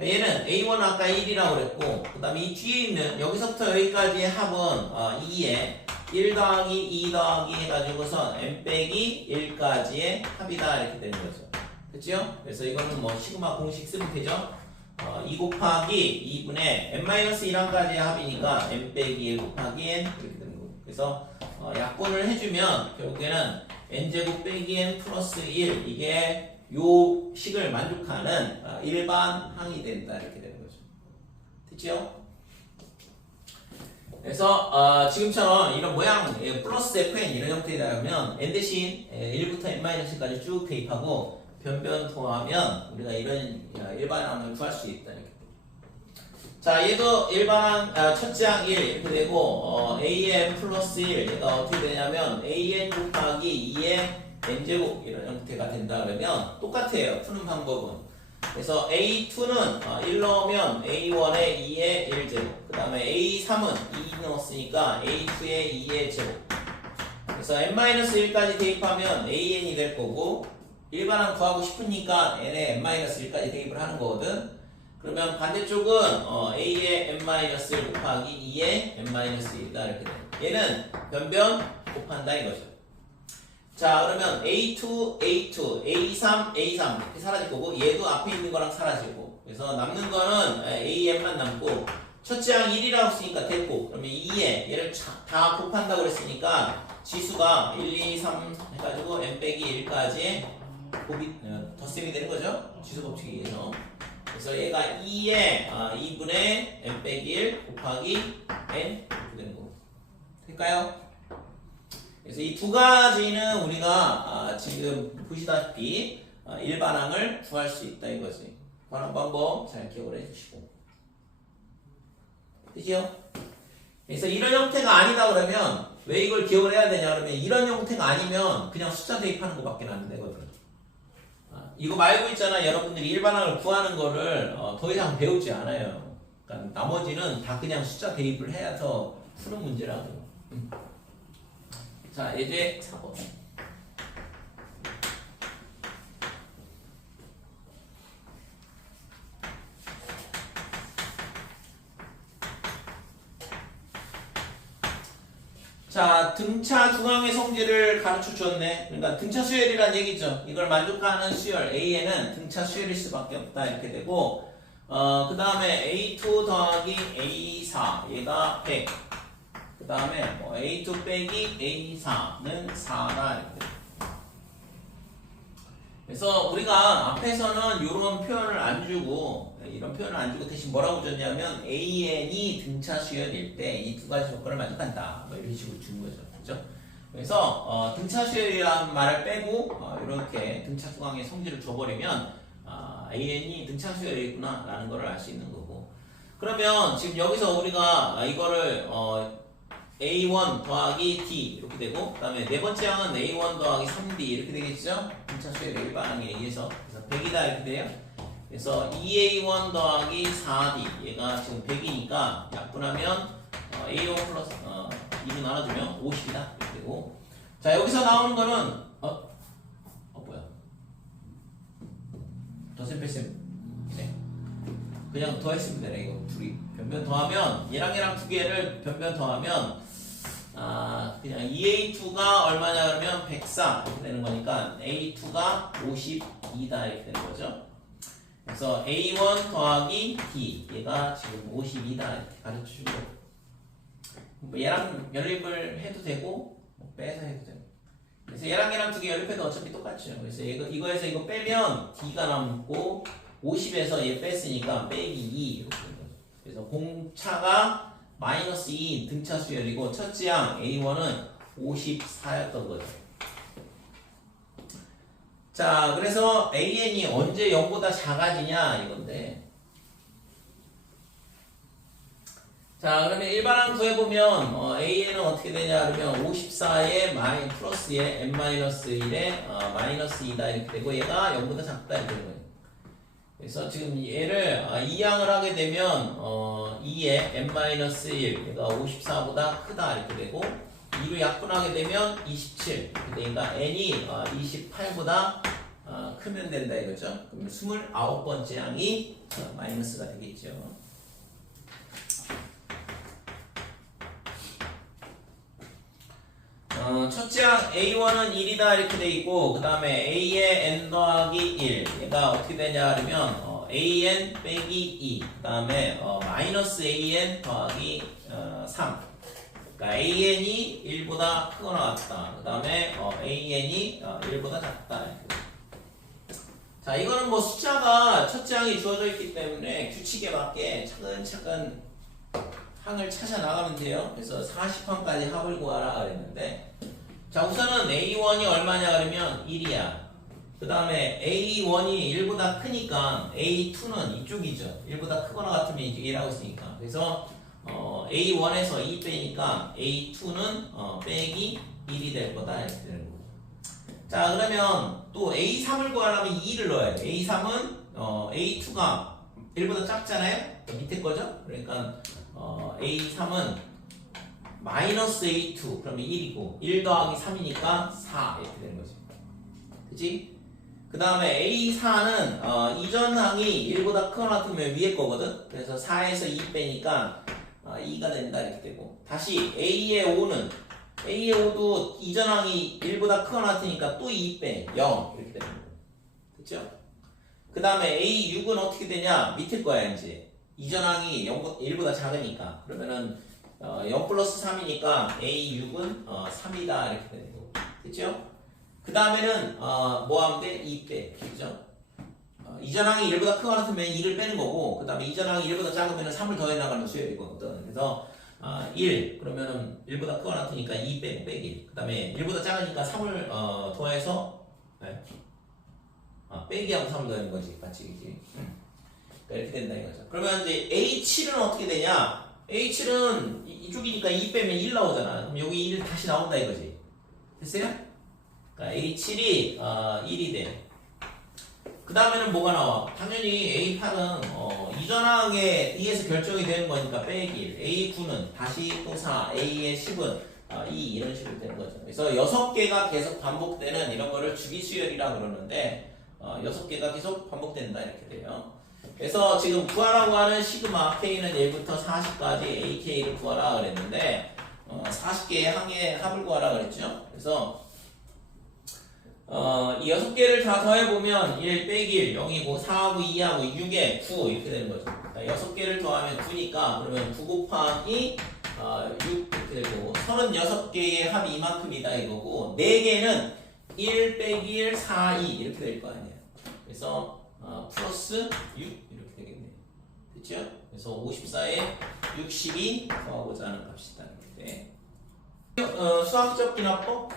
얘는 A1은 아까 1이라고 그랬고 그 다음에 이 뒤에 있는 여기서부터 여기까지의 합은 2에 1 더하기 2 더하기 해가지고선 n 빼기 1까지의 합이다 이렇게 되는 거죠. 그렇죠? 그래서 이거는 뭐 시그마 공식 쓰면 되죠. 2 곱하기 2분의 n-1항까지의 합이니까 n 빼기 1 곱하기 n 이렇게 되는 거고 그래서 약분을 해주면 결국에는 n제곱 빼기 n 플러스 1 이게 요 식을 만족하는 일반항이 된다 이렇게 되는 거죠. 됐죠? 그래서 지금처럼 이런 모양 플러스 fn 이런 형태라면 n 대신 1부터 n-까지 쭉 대입하고 변변 더하면 우리가 이런 일반항을 구할 수 있다 이렇게. 자 얘도 일반항 첫째 항 1 이렇게 되고 an 플러스 1 얘가 어떻게 되냐면 an 곱하기 2의 n제곱 이런 형태가 된다 그러면 똑같아요. 푸는 방법은. 그래서 A2는 1 넣으면 A1의 2의 1제곱 그 다음에 A3은 2 넣었으니까 A2의 2의 제곱 그래서 n-1까지 대입하면 AN이 될 거고 일반항 구하고 싶으니까 n에 n-1까지 대입을 하는 거거든. 그러면 반대쪽은 A의 n-1 곱하기 2의 n-1이다 이렇게 돼. 얘는 변변 곱한다 이거죠. 자 그러면 A2, A2, A3, A3 이렇게 사라질 거고 얘도 앞에 있는 거랑 사라지고 그래서 남는 거는 AN만 남고 첫째 항 1이라고 했으니까 됐고 그러면 2에 얘를 다 곱한다고 그랬으니까 지수가 1, 2, 3 해가지고 n 빼기 1까지 곱이 덧셈이 되는 거죠. 지수 법칙에 의해서. 그래서 얘가 2에 2분의 n 빼기 1 곱하기 n 이렇게 되는 거고 될까요? 그래서 이 두 가지는 우리가 지금 보시다시피 일반항을 구할 수 있다 이거지. 관한 방법 잘 기억을 해주시고. 되죠? 그래서 이런 형태가 아니다 그러면 왜 이걸 기억을 해야 되냐 그러면 이런 형태가 아니면 그냥 숫자 대입하는 것밖에 안 되거든. 이거 말고 있잖아. 여러분들이 일반항을 구하는 거를 더 이상 배우지 않아요. 그러니까 나머지는 다 그냥 숫자 대입을 해서 푸는 문제라고. 자, 예제 4번. 자, 등차 중앙의 성질을 가르쳐 줬네. 그러니까 등차 수열이란 얘기죠. 이걸 만족하는 수열 A에는 등차 수열일 수밖에 없다 이렇게 되고 그 다음에 A2 더하기 A4 얘가 100 그 다음에 뭐 A2 빼기 A4는 4다 이렇게. 그래서 우리가 앞에서는 이런 표현을 안 주고 이런 표현을 안 주고 대신 뭐라고 줬냐면 AN이 등차 수열일 때 이 두 가지 조건을 만족한다 뭐 이런 식으로 준 거죠. 그죠? 그래서 등차 수열이라는 말을 빼고 이렇게 등차 중앙의 성질을 줘버리면 AN이 등차 수열이구나 라는 걸 알 수 있는 거고. 그러면 지금 여기서 우리가 이거를 A1 더하기 D 이렇게 되고 그 다음에 네 번째 항은 A1 더하기 3D 이렇게 되겠죠? 등차 수열의 일반항에 의해서. 그래서 100이다 이렇게 돼요. 그래서 2a1 더하기 4d 얘가 지금 100이니까 약분하면 a1 플러스 2로 나눠주면 50이다 이렇게 되고 자 여기서 나오는 거는 뭐야 더셈 뺄셈이네 그냥 더했으면 되네 이거 둘이 변변 더하면 얘랑 두 개를 변변 더하면 그냥 2a2가 얼마냐 그러면 104 이렇게 되는 거니까 a2가 52다 이렇게 되는 거죠. 그래서 a1 더하기 d 얘가 지금 52다 이렇게 가르쳐주고 뭐 얘랑 연립을 해도 되고 뭐 빼서 해도 되고 그래서 얘랑 두 개 연립해도 어차피 똑같죠. 그래서 이거에서 이거 빼면 d가 남고 50에서 얘 뺐으니까 빼기 2 이렇게 되는 거죠. 그래서 공차가 마이너스 2인 등차 수열이고 첫째 항 A1은 54였던 거죠. 자, 그래서 AN이 언제 0보다 작아지냐 이건데. 자, 그러면 일반항 구해보면 AN은 어떻게 되냐 그러면 54에 플러스에 n-1에 마이너스 2다 이렇게 되고 얘가 0보다 작다 이렇게 되는 거예요. 그래서 지금 얘를 이항을 하게 되면 2에 n-1 얘가 54보다 크다 이렇게 되고 2로 약분하게 되면 27 이렇게 되니까 n이 28보다 크면 된다 이거죠. 그러면 29번째 항이 마이너스가 되겠죠. 첫째 항 A1은 1이다 이렇게 돼 있고 그 다음에 A의 n 더하기 1 얘가 어떻게 되냐 그러면 AN 빼기 2 그 다음에 마이너스 AN 더하기 3 그러니까 AN이 1보다 크거나 같다 그 다음에 AN이 1보다 작다 자 이거는 뭐 숫자가 첫째 항이 주어져 있기 때문에 규칙에 맞게 차근차근 항을 찾아 나가면 돼요. 그래서 40항까지 합을 구하라 그랬는데 자 우선은 A1이 얼마냐 그러면 1이야. 그 다음에 A1이 1보다 크니까 A2는 이쪽이죠. 1보다 크거나 같으면 이제 1하고 있으니까 그래서 A1에서 2 빼니까 A2는 빼기 1이 될 거다 이렇게 되는 거고 자 그러면 또 A3을 구하려면 2를 넣어야 돼. A3은 A2가 1보다 작잖아요. 밑에 거죠. 그러니까 A3은 마이너스 A2 그러면 1이고 1 더하기 3이니까 4 이렇게 되는 거지 그치? 그 다음에 A4는 이전 항이 1보다 크거나 같으면 위에 거거든. 그래서 4에서 2 빼니까 2가 된다 이렇게 되고 다시 A의 5는 A의 5도 이전 항이 1보다 크거나 같으니까 또 2 빼 0 이렇게 되는 거고 그쵸? 그 다음에 A6은 어떻게 되냐 밑에 거야 이제 이전 항이 1보다 작으니까 그러면은 0 플러스 3이니까 A6은 3이다 이렇게 되는 거고 그쵸? 그 다음에는 뭐 하면 돼? 2 빼 그죠? 이전 항이 1보다 크거나 같으면 2를 빼는 거고 그 다음에 이전 항이 1보다 작으면 3을 더해 나가는 수열이거든. 그래서 1 그러면은 1보다 크거나 같으니까 2 빼고 빼기 그 다음에 1보다 작으니까 3을 더해서 빼기하고 3을 더하는 거지 같이 그지? 이렇게 된다 이거죠. 그러면 이제 A7은 어떻게 되냐? A7은 이쪽이니까 2 빼면 1 나오잖아. 그럼 여기 1 다시 나온다 이거지. 됐어요? 그러니까 A7이 1이 돼. 그 다음에는 뭐가 나와? 당연히 A8은 이전 항에 2에서 결정이 되는 거니까 빼기 1. A9는 다시 또 4. A의 10은 2 이런 식으로 되는 거죠. 그래서 6개가 계속 반복되는 이런 거를 주기수열이라고 그러는데 6개가 계속 반복된다 이렇게 돼요. 그래서 지금 구하라고 하는 시그마 K는 1부터 40까지 AK를 구하라 그랬는데 40개의 항의 합을 구하라 그랬죠. 그래서 이 6개를 다 더해보면 1 빼기 1 0이고 4하고 2하고 6에 9 이렇게 되는 거죠. 6개를 더하면 9니까 그러면 9 곱하기 6 이렇게 되고 36개의 합이 이만큼이다 이거고 4개는 1 빼기 1 4, 2 이렇게 될 거 아니에요. 그래서 플러스 6 이렇게 되겠네요. 그렇죠? 그래서 54에 60이 더하고자 하는 값이다. 이렇게. 수학적 기납법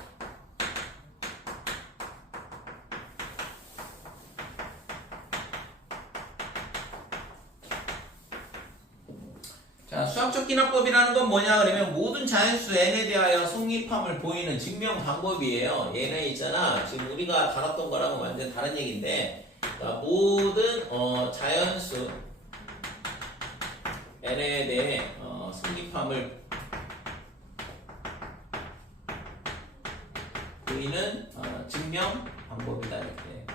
자, 수학적 기납법이라는 건 뭐냐 그러면 모든 자연수 n에 대하여 성립함을 보이는 증명 방법이에요. 얘는 있잖아 지금 우리가 다뤘던 거랑은 완전 다른 얘기인데 그러니까 모든 자연수 n에 대해 성립함을 보이는 증명 방법이다 이렇게.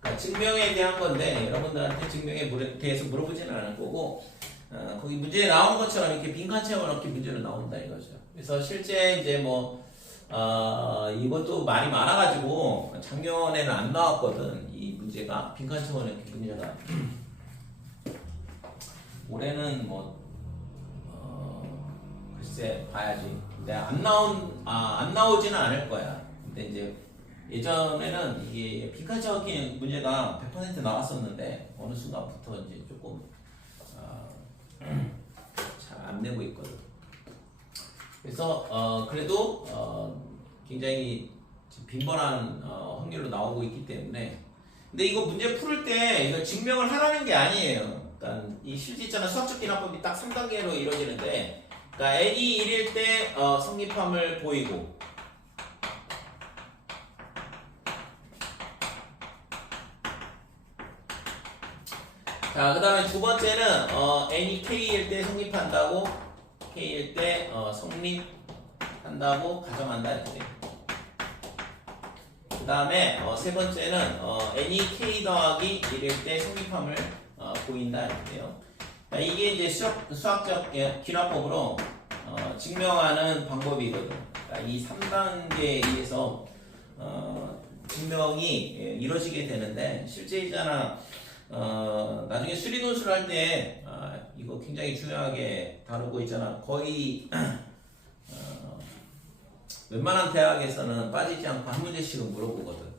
그러니까 증명에 대한 건데 여러분들한테 증명에 대해서 물어보지는 않을 거고 거기 문제에 나온 것처럼 이렇게 빈칸 채워넣기 문제로 나온다 이거죠. 그래서 실제 이제 뭐 이것도 말이 많아가지고 작년에는 안 나왔거든 이 문제가 빈칸 채워넣기 문제가. 올해는 뭐 글쎄 봐야지. 근데 안 나오지는 않을 거야. 근데 이제 예전에는 이게 빈칸 채워넣기 문제가 100% 나왔었는데 어느 순간부터 이제 조금 잘 안 내고 있거든. 그래서 그래도 굉장히 빈번한 확률로 나오고 있기 때문에. 근데 이거 문제 풀을 때 이걸 증명을 하라는 게 아니에요. 그러니까 이 실제 있잖아 수학적 기납법이 딱 3단계로 이루어지는데, 그러니까 n이 1일 때 성립함을 보이고, 자, 그 다음에 두 번째는 n이 k일 때 성립한다고, k일 때 성립한다고 가정한다 이렇게. 그 다음에 세 번째는 n이 k 더하기 1일 때 성립함을 보인다 이렇게요. 이게 이제 수학적 기납법으로 증명하는 방법이거든. 그러니까 이 3단계에 의해서 증명이 이루어지게 되는데, 실제 있잖아 나중에 수리논술 할 때 이거 굉장히 중요하게 다루고 있잖아. 거의 웬만한 대학에서는 빠지지 않고 한 문제씩은 물어보거든.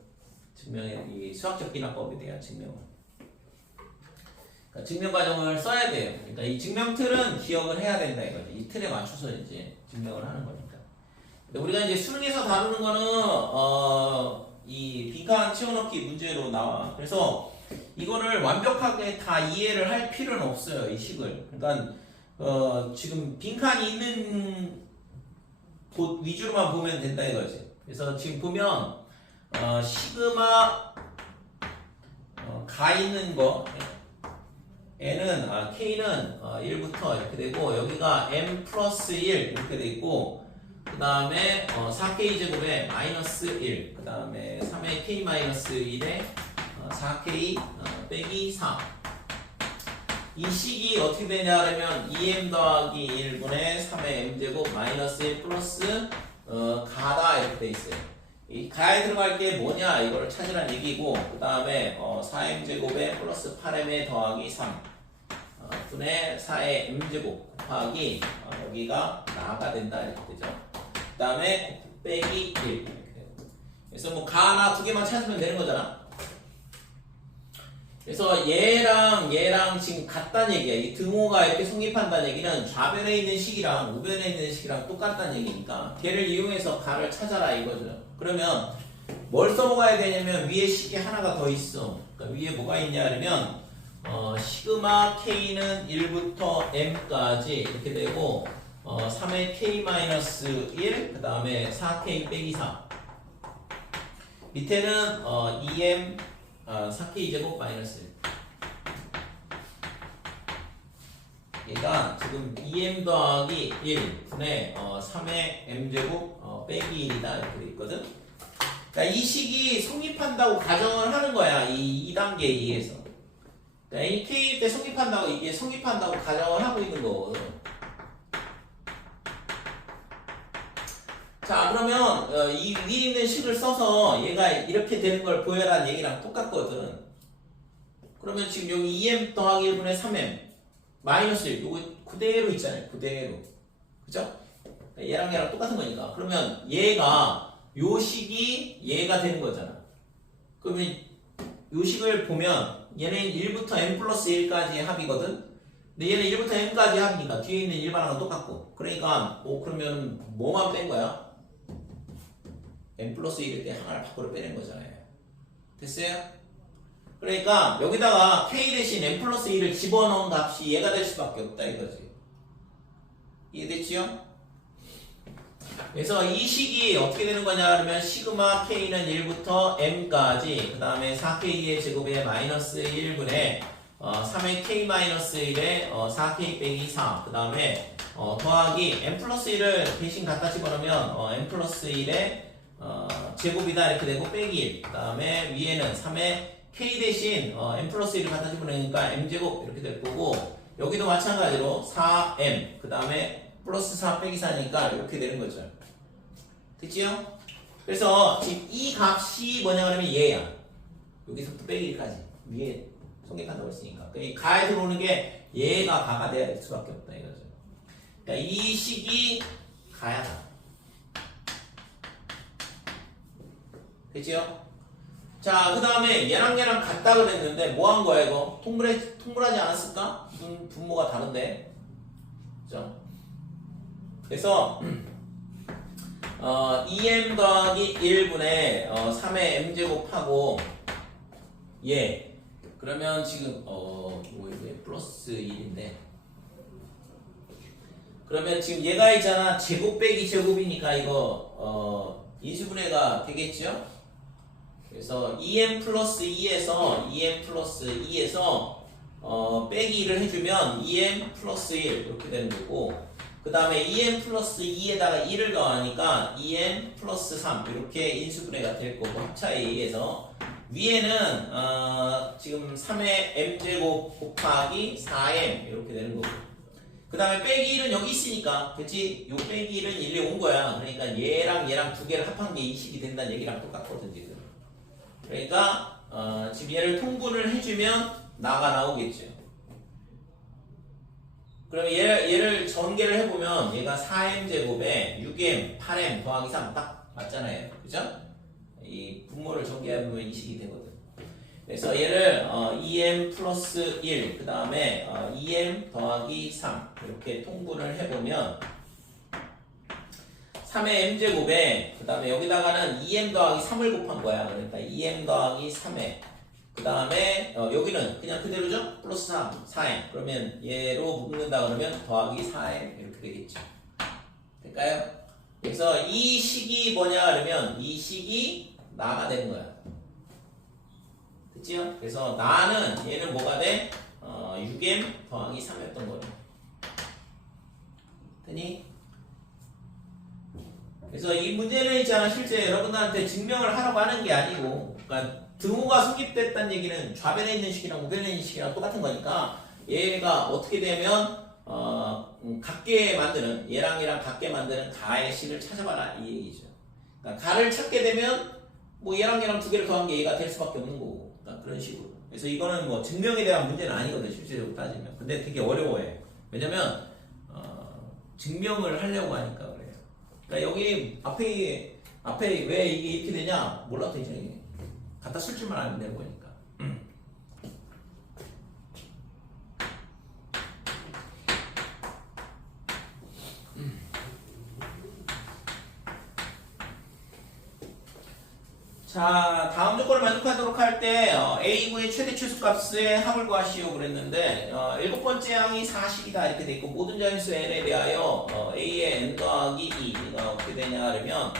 이 수학적 기납법에 대한 증명을. 그러니까 증명 과정을 써야 돼요. 그러니까 이 증명 틀은 기억을 해야 된다 이거지. 이 틀에 맞춰서 이제 증명을 하는 거니까. 근데 우리가 이제 수능에서 다루는 거는 이 빈칸 채워넣기 문제로 나와. 그래서 이거를 완벽하게 다 이해를 할 필요는 없어요, 이 식을. 그러니까 지금 빈칸이 있는 곳 위주로만 보면 된다 이거지. 그래서 지금 보면 시그마 가 있는 거 n은 k는 1부터 이렇게 되고, 여기가 m 플러스 1 이렇게 돼 있고, 그 다음에 4k 제곱에 마이너스 1, 그 다음에 3의 k 마이너스 1에 4k 빼기 4. 이 식이 어떻게 되냐 하면 2m 더하기 1분의 3의 m제곱 마이너스 1 플러스 가다 이렇게 돼 있어요. 이 가에 들어갈 게 뭐냐 이거를 찾으라는 얘기고, 그 다음에 4m제곱에 플러스 8m에 더하기 3 분의 4의 m제곱 곱하기 여기가 나가 된다 이렇게 되죠. 그 다음에 빼기 1 이렇게 돼요. 그래서 뭐 가나 두 개만 찾으면 되는 거잖아. 그래서 얘랑 지금 같다는 얘기야. 이 등호가 이렇게 성립한다는 얘기는 좌변에 있는 식이랑 우변에 있는 식이랑 똑같다는 얘기니까 걔를 이용해서 가를 찾아라 이거죠. 그러면 뭘 써먹어야 되냐면 위에 식이 하나가 더 있어. 그러니까 위에 뭐가 있냐 그러면 시그마 k는 1부터 m까지 이렇게 되고 3의 k-1 그 다음에 4k 빼기 4 밑에는 2m 4k 제곱 마이너스 1. 얘가 지금 2m 더하기 1분의 3의 m제곱 빼기 1이다 이렇게 돼 있거든. 그러니까 이 식이 성립한다고 가정을 하는 거야. 이 2단계에 의해서. 그러니까 이 k 때 성립한다고, 이게 성립한다고 가정을 하고 있는 거거든. 자, 그러면 이 위에 있는 식을 써서 얘가 이렇게 되는 걸 보여라는 얘기랑 똑같거든. 그러면 지금 여기 2m 더하기 1분의 3m 마이너스 1 요거 그대로 있잖아요. 그대로. 그죠? 얘랑 똑같은 거니까. 그러면 얘가 요 식이 얘가 되는 거잖아. 그러면 요 식을 보면 얘는 1부터 m 플러스 1까지의 합이거든. 근데 얘는 1부터 m까지 합이니까 뒤에 있는 일반항은 똑같고. 그러니까 그러면 뭐만 뺀 거야? m 플러스 1일 때 하나를 밖으로 빼낸 거잖아요. 됐어요? 그러니까 여기다가 k 대신 m 플러스 1을 집어넣은 값이 얘가 될 수밖에 없다 이거지. 이해됐지요? 그래서 이 식이 어떻게 되는 거냐 그러면 시그마 K는 1부터 M까지 그 다음에 4K의 제곱에 마이너스 1분의 3의 K-1에 4K 빼기 4 그 다음에 더하기 M 플러스 1을 대신 갖다 집어넣으면 M 플러스 1의 제곱이다 이렇게 되고 빼기 1 그 다음에 위에는 3의 K 대신 M 플러스 1을 갖다 집어넣으니까 M제곱 이렇게 될 거고 여기도 마찬가지로 4M 그 다음에 플러스 4 빼기 4니까 이렇게 되는 거죠. 됐지요? 그래서 지금 이 값이 뭐냐 그러면 얘야. 여기서부터 빼기 1까지 위에 성립한다고 했으니까 이 가에 들어오는 게 얘가 가가 돼야 될 수밖에 없다 이거죠. 그러니까 이 식이 가야다. 됐지요? 자, 그 다음에 얘랑 같다 그랬는데 뭐 한 거야 이거? 통분하지 않았을까? 무슨 분모가 다른데. 그죠? 그래서 2m 더하기 1분의 3의 m제곱하고 얘 그러면 지금 이게 플러스 1인데 그러면 지금 얘가 있잖아 제곱 빼기 제곱이니까 이거 인수분해가 되겠죠? 그래서 2m 플러스 2에서 2m 플러스 2에서 빼기 1을 해주면 2m 플러스 1 이렇게 되는 거고 그 다음에 2m 플러스 2에다가 1을 더하니까 2m 플러스 3 이렇게 인수분해가 될 거고 합차에 의해서 위에는 지금 3의 m제곱 곱하기 4m 이렇게 되는 거고 그 다음에 빼기 1은 여기 있으니까 그치? 요 빼기 1은 일리 온 거야. 그러니까 얘랑 두 개를 합한 게 이 식이 된다는 얘기랑 똑같거든 지금. 그러니까 지금 얘를 통분을 해주면 나가 나오겠죠. 그러면 얘를 전개를 해보면 얘가 4m제곱에 6m, 8m 더하기 3 딱 맞잖아요. 그죠? 이 분모를 전개해보면 이 식이 되거든. 그래서 얘를 2m 플러스 1, 그 다음에 2m 더하기 3 이렇게 통분을 해보면 3의 m제곱에 그 다음에 여기다가는 2m 더하기 3을 곱한 거야. 그러니까 2m 더하기 3에 그 다음에 여기는 그냥 그대로죠? 플러스 3, 4m 그러면 얘로 묶는다 그러면 더하기 4m 이렇게 되겠죠. 될까요? 그래서 이 식이 뭐냐 그러면 이 식이 나가 되는 거야. 됐지요? 그래서 나는 얘는 뭐가 돼? 6m 더하기 3였던 거예요. 되니? 그래서 이 문제는 있잖아 실제 여러분들한테 증명을 하라고 하는 게 아니고 그러니까 등호가 성립됐다는 얘기는 좌변에 있는 식이랑 우변에 있는 식이랑 똑같은 거니까 얘가 어떻게 되면 같게 만드는 얘랑 같게 만드는 가의 식을 찾아봐라 이 얘기죠. 그러니까 가를 찾게 되면 뭐 얘랑 두 개를 더한 게 얘가 될 수밖에 없는 거고 그러니까 그런 식으로. 그래서 이거는 뭐 증명에 대한 문제는 아니거든 실제로 따지면. 근데 되게 어려워해. 왜냐면 증명을 하려고 하니까 그래요. 그러니까 여기 앞에 왜 이게 이렇게 되냐 몰라도 되죠. 갖다 쓸 줄만 알면 되는 거니까. 자, 다음 조건을 만족하도록 할 때 A구의 최대 최소값의 합을 구하시오 그랬는데 일곱 번째 항이 40이다 이렇게 돼 있고 모든 자연수 n에 대하여 A의 n 더하기 2가 어떻게 되냐 그러면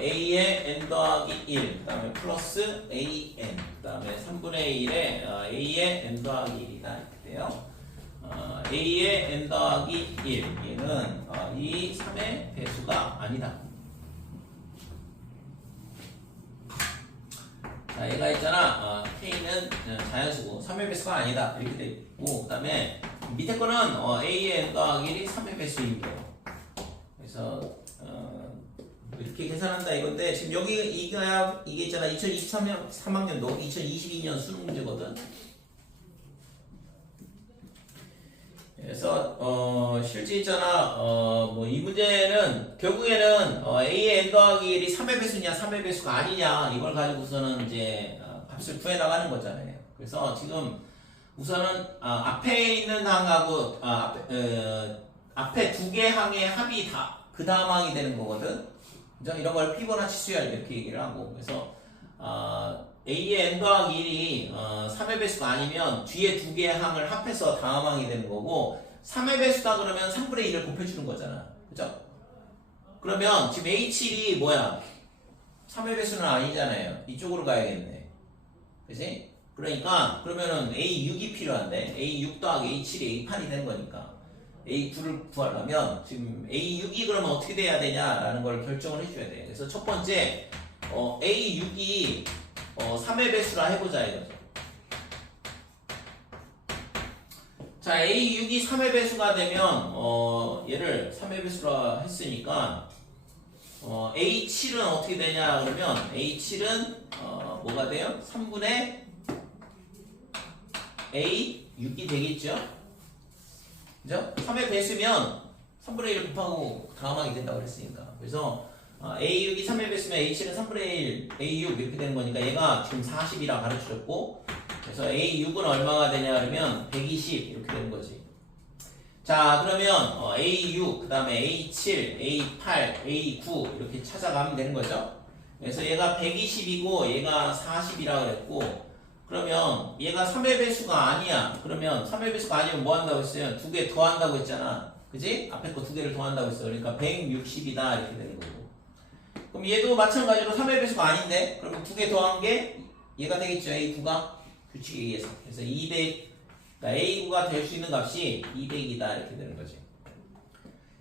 A의 n 더하기 1, 그 다음에 플러스 AN, 그 다음에 3분의 1에 A의 n 더하기 1이다 이렇게 돼요. A의 n 더하기 1, 얘는 이 3의 배수가 아니다. 자, 얘가 있잖아. K는 자연수고 3의 배수가 아니다 이렇게 돼 있고 그 다음에 밑에 거는 A의 n 더하기 1이 3의 배수인 거예요. 그래서 이렇게 계산한다 이건데 지금 여기 이게 있잖아 2023년 3학년도 2022년 수능 문제거든. 그래서 실제 있잖아 뭐 이 문제는 결국에는 A의 n 더하기 1이 3의 배수냐 3의 배수가 아니냐 이걸 가지고서는 이제 값을 구해 나가는 거잖아요. 그래서 지금 우선은 앞에 있는 항하고 앞에 두 개 항의 합이 다 그 다음 항이 되는 거거든. 이런 걸 피보나치 수열 이렇게 얘기를 하고 그래서 A의 n 더하기 1이 3의 배수가 아니면 뒤에 두 개의 항을 합해서 다음 항이 되는 거고 3의 배수다 그러면 3분의 1을 곱해주는 거잖아. 그죠? 그러면 지금 A7이 뭐야? 3의 배수는 아니잖아요. 이쪽으로 가야겠네. 그치? 그러니까 그러면은 A6이 필요한데 A6 더하기 A7이 A8이 되는 거니까 A9를 구하려면 지금 A6이 그러면 어떻게 돼야 되냐라는 걸 결정을 해줘야 돼. 그래서 첫 번째 A6이 3의 배수라 해보자 이거죠. 자, A6이 3의 배수가 되면 얘를 3의 배수라 했으니까 A7은 어떻게 되냐 그러면 A7은 뭐가 돼요? 3분의 A6이 되겠죠? 그죠? 3의 배수면 3분의 1 곱하고 다음하게 된다고 그랬으니까. 그래서 A6이 3의 배수면 A7은 3분의 1 A6 이렇게 되는 거니까 얘가 지금 40이라 가르쳐줬고, 그래서 A6은 얼마가 되냐 그러면 120 이렇게 되는 거지. 자, 그러면 A6, 그 다음에 A7, A8, A9 이렇게 찾아가면 되는 거죠. 그래서 얘가 120이고 얘가 40이라 그랬고, 그러면 얘가 3의 배수가 아니야. 그러면 3의 배수가 아니면 뭐 한다고 했어요? 두 개 더한다고 했잖아. 그지? 앞에 거 두 개를 더한다고 했어. 그러니까 160이다 이렇게 되는 거고. 그럼 얘도 마찬가지로 3의 배수가 아닌데, 그러면 두 개 더한 게 얘가 되겠죠. A9가 규칙에 의해서. 그래서 200, 그러니까 A9가 될 수 있는 값이 200이다 이렇게 되는 거지.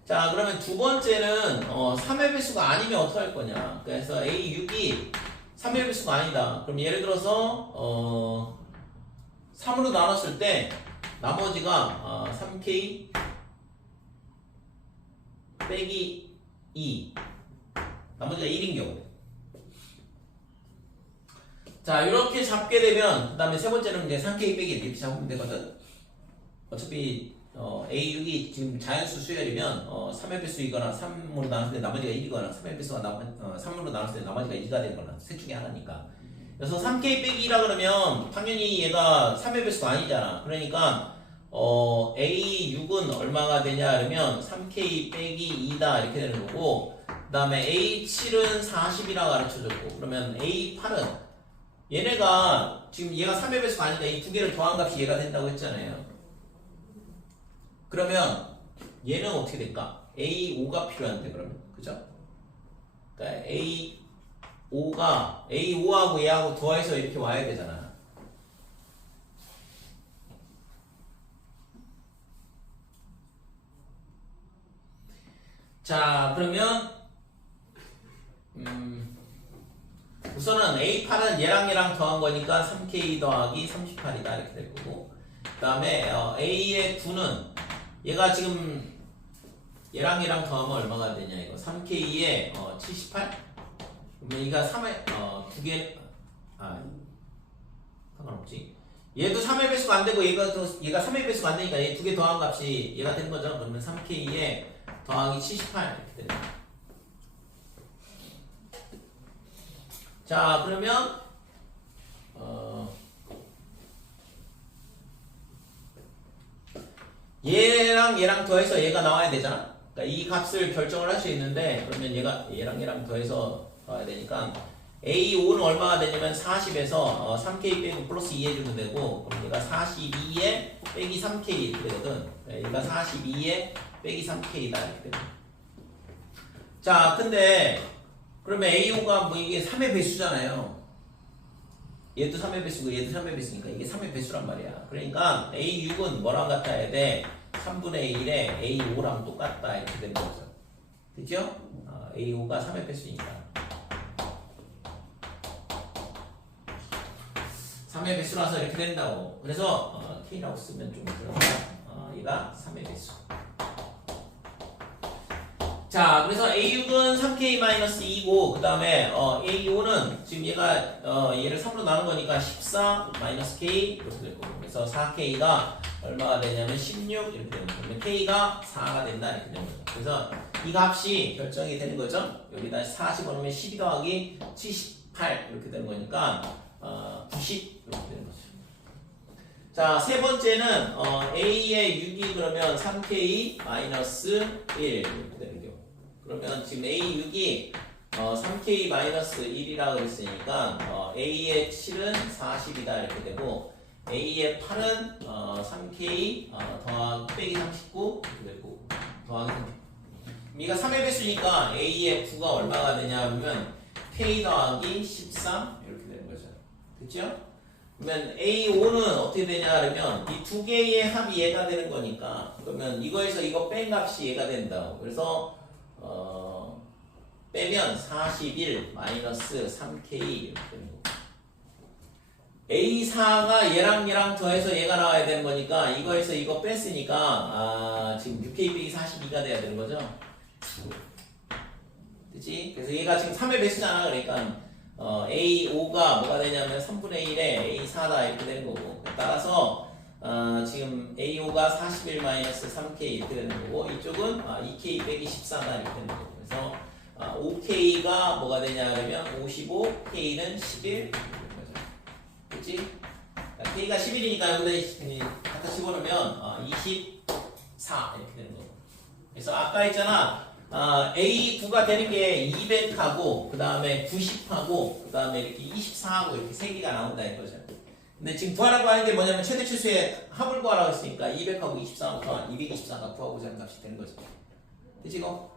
자, 그러면 두 번째는 3의 배수가 아니면 어떻게 할 거냐. 그래서 A6이 3의 배수가 아니다. 그럼 예를 들어서 3으로 나눴을 때 나머지가 3K 빼기 2, 나머지가 1인 경우. 자, 이렇게 잡게 되면 그 다음에 세 번째는 이제 3K 빼기 이렇게 잡으면 되거든. 어차피 A6이 지금 자연수 수열이면 3의 배수이거나 3으로 나눴을 때 나머지가 1이거나 3의 배수가 3으로 나눴을 때 나머지가 2가 되거나 셋 중에 하나니까. 그래서 3K 빼기 2라 그러면 당연히 얘가 3의 배수가 아니잖아. 그러니까 A6은 얼마가 되냐 그러면 3K 빼기 2다 이렇게 되는 거고, 그 다음에 A7은 40이라 가르쳐줬고, 그러면 A8은 얘네가 지금 얘가 3의 배수가 아니니까 이 두 개를 더한 값이 얘가 된다고 했잖아요. 그러면 얘는 어떻게 될까? A5가 필요한데 그러면 그죠? 그러니까 A5하고 얘하고 더해서 이렇게 와야 되잖아. 자, 그러면 우선은 A8은 얘랑 더한 거니까 3K 더하기 38이다 이렇게 될 거고, 그 다음에 A의 9는 얘가 지금 얘랑 더하면 얼마가 되냐 이거 3K에 78? 그러면 얘가 3의 두 개 상관없지. 얘도 3의 배수가 안 되고 얘가 3의 배수가 안 되니까 얘 두 개 더한 값이 얘가 되는 거죠. 그러면 3K에 더하기 78 이렇게 되는 거죠. 자, 그러면 얘랑 더해서 얘가 나와야 되잖아. 그러니까 이 값을 결정을 할 수 있는데, 그러면 얘랑 더해서 나와야 되니까 A5는 얼마가 되냐면 40에서 3K 빼고 플러스 2 해주면 되고, 그럼 얘가 42에 빼기 3K 이렇게 되거든. 얘가 42에 빼기 3K다 이렇게 되거든. 자, 근데 그러면 A5가 뭐 이게 3의 배수잖아요. 얘도 3의 배수고 얘도 3의 배수니까 이게 3의 배수란 말이야. 그러니까 A6은 뭐랑 같아야 돼? 3분의 1에 A5랑 똑같다 이렇게 되는 거죠. 그죠? A5가 3의 배수니까 3의 배수라서 이렇게 된다고. 그래서 K라고 쓰면 좀 그런가. 얘가 3의 배수. 자, 그래서 A6은 3K-2고, 그 다음에 A5는 지금 얘를 3으로 나눈 거니까 14-K 이렇게 될 거고, 그래서 4K가 얼마가 되냐면 16 이렇게 되는 거고, 그러면 K가 4가 된다 이렇게 되는 거죠. 그래서 이 값이 결정이 되는 거죠. 여기다 40 넣으면 12 더하기 78 이렇게 되는 거니까 90 이렇게 되는 거죠. 자, 세 번째는 A의 6이 그러면 3K-1 이렇게 되는 경우. 그러면 지금 A6이 3K-1이라고 그랬으니까 A의 7은 40이다 이렇게 되고, A의 8은 3K 더하기 빼기 39 이렇게 되고, 더하기 39. B가 3의 배수니까 A의 F가 얼마가 되냐 하면 K 더하기 13 이렇게 되는 거죠. 됐죠? 그러면 A5는 어떻게 되냐 하면 이 두 개의 합이 얘가 되는 거니까 그러면 이거에서 이거 뺀 값이 얘가 된다고. 그래서 빼면 41 마이너스 3K 이렇게 되는 거고. A4가 얘랑 더해서 얘가 나와야 되는 거니까 이거에서 이거 뺐으니까 지금 6K 빼기 42가 돼야 되는 거죠. 그치? 그래서 얘가 지금 3의 배수잖아. 그러니까 A5가 뭐가 되냐면 3분의 1에 A4다 이렇게 되는 거고. 따라서 지금 A5가 41 마이너스 3K 이렇게 되는 거고 이쪽은 2K 빼기 14다 이렇게 되는 거고. 그래서 5K가 뭐가 되냐 그러면 55, K는 11 이렇게 되는 거죠. 그치? K가 11이니까 여기다 갖다 집어넣으면 24 이렇게 되는 거고. 그래서 아까 했잖아. A9가 되는 게 200하고 그 다음에 90하고 그 다음에 이렇게 24하고 이렇게 세 개가 나온다 이거죠. 근데 지금 구하라고 하는 게 뭐냐면 최대 치수의 합을 구하라고 했으니까 200하고 24하고 224가 구하고자 하는 값이 되는 거죠. 그치 이거?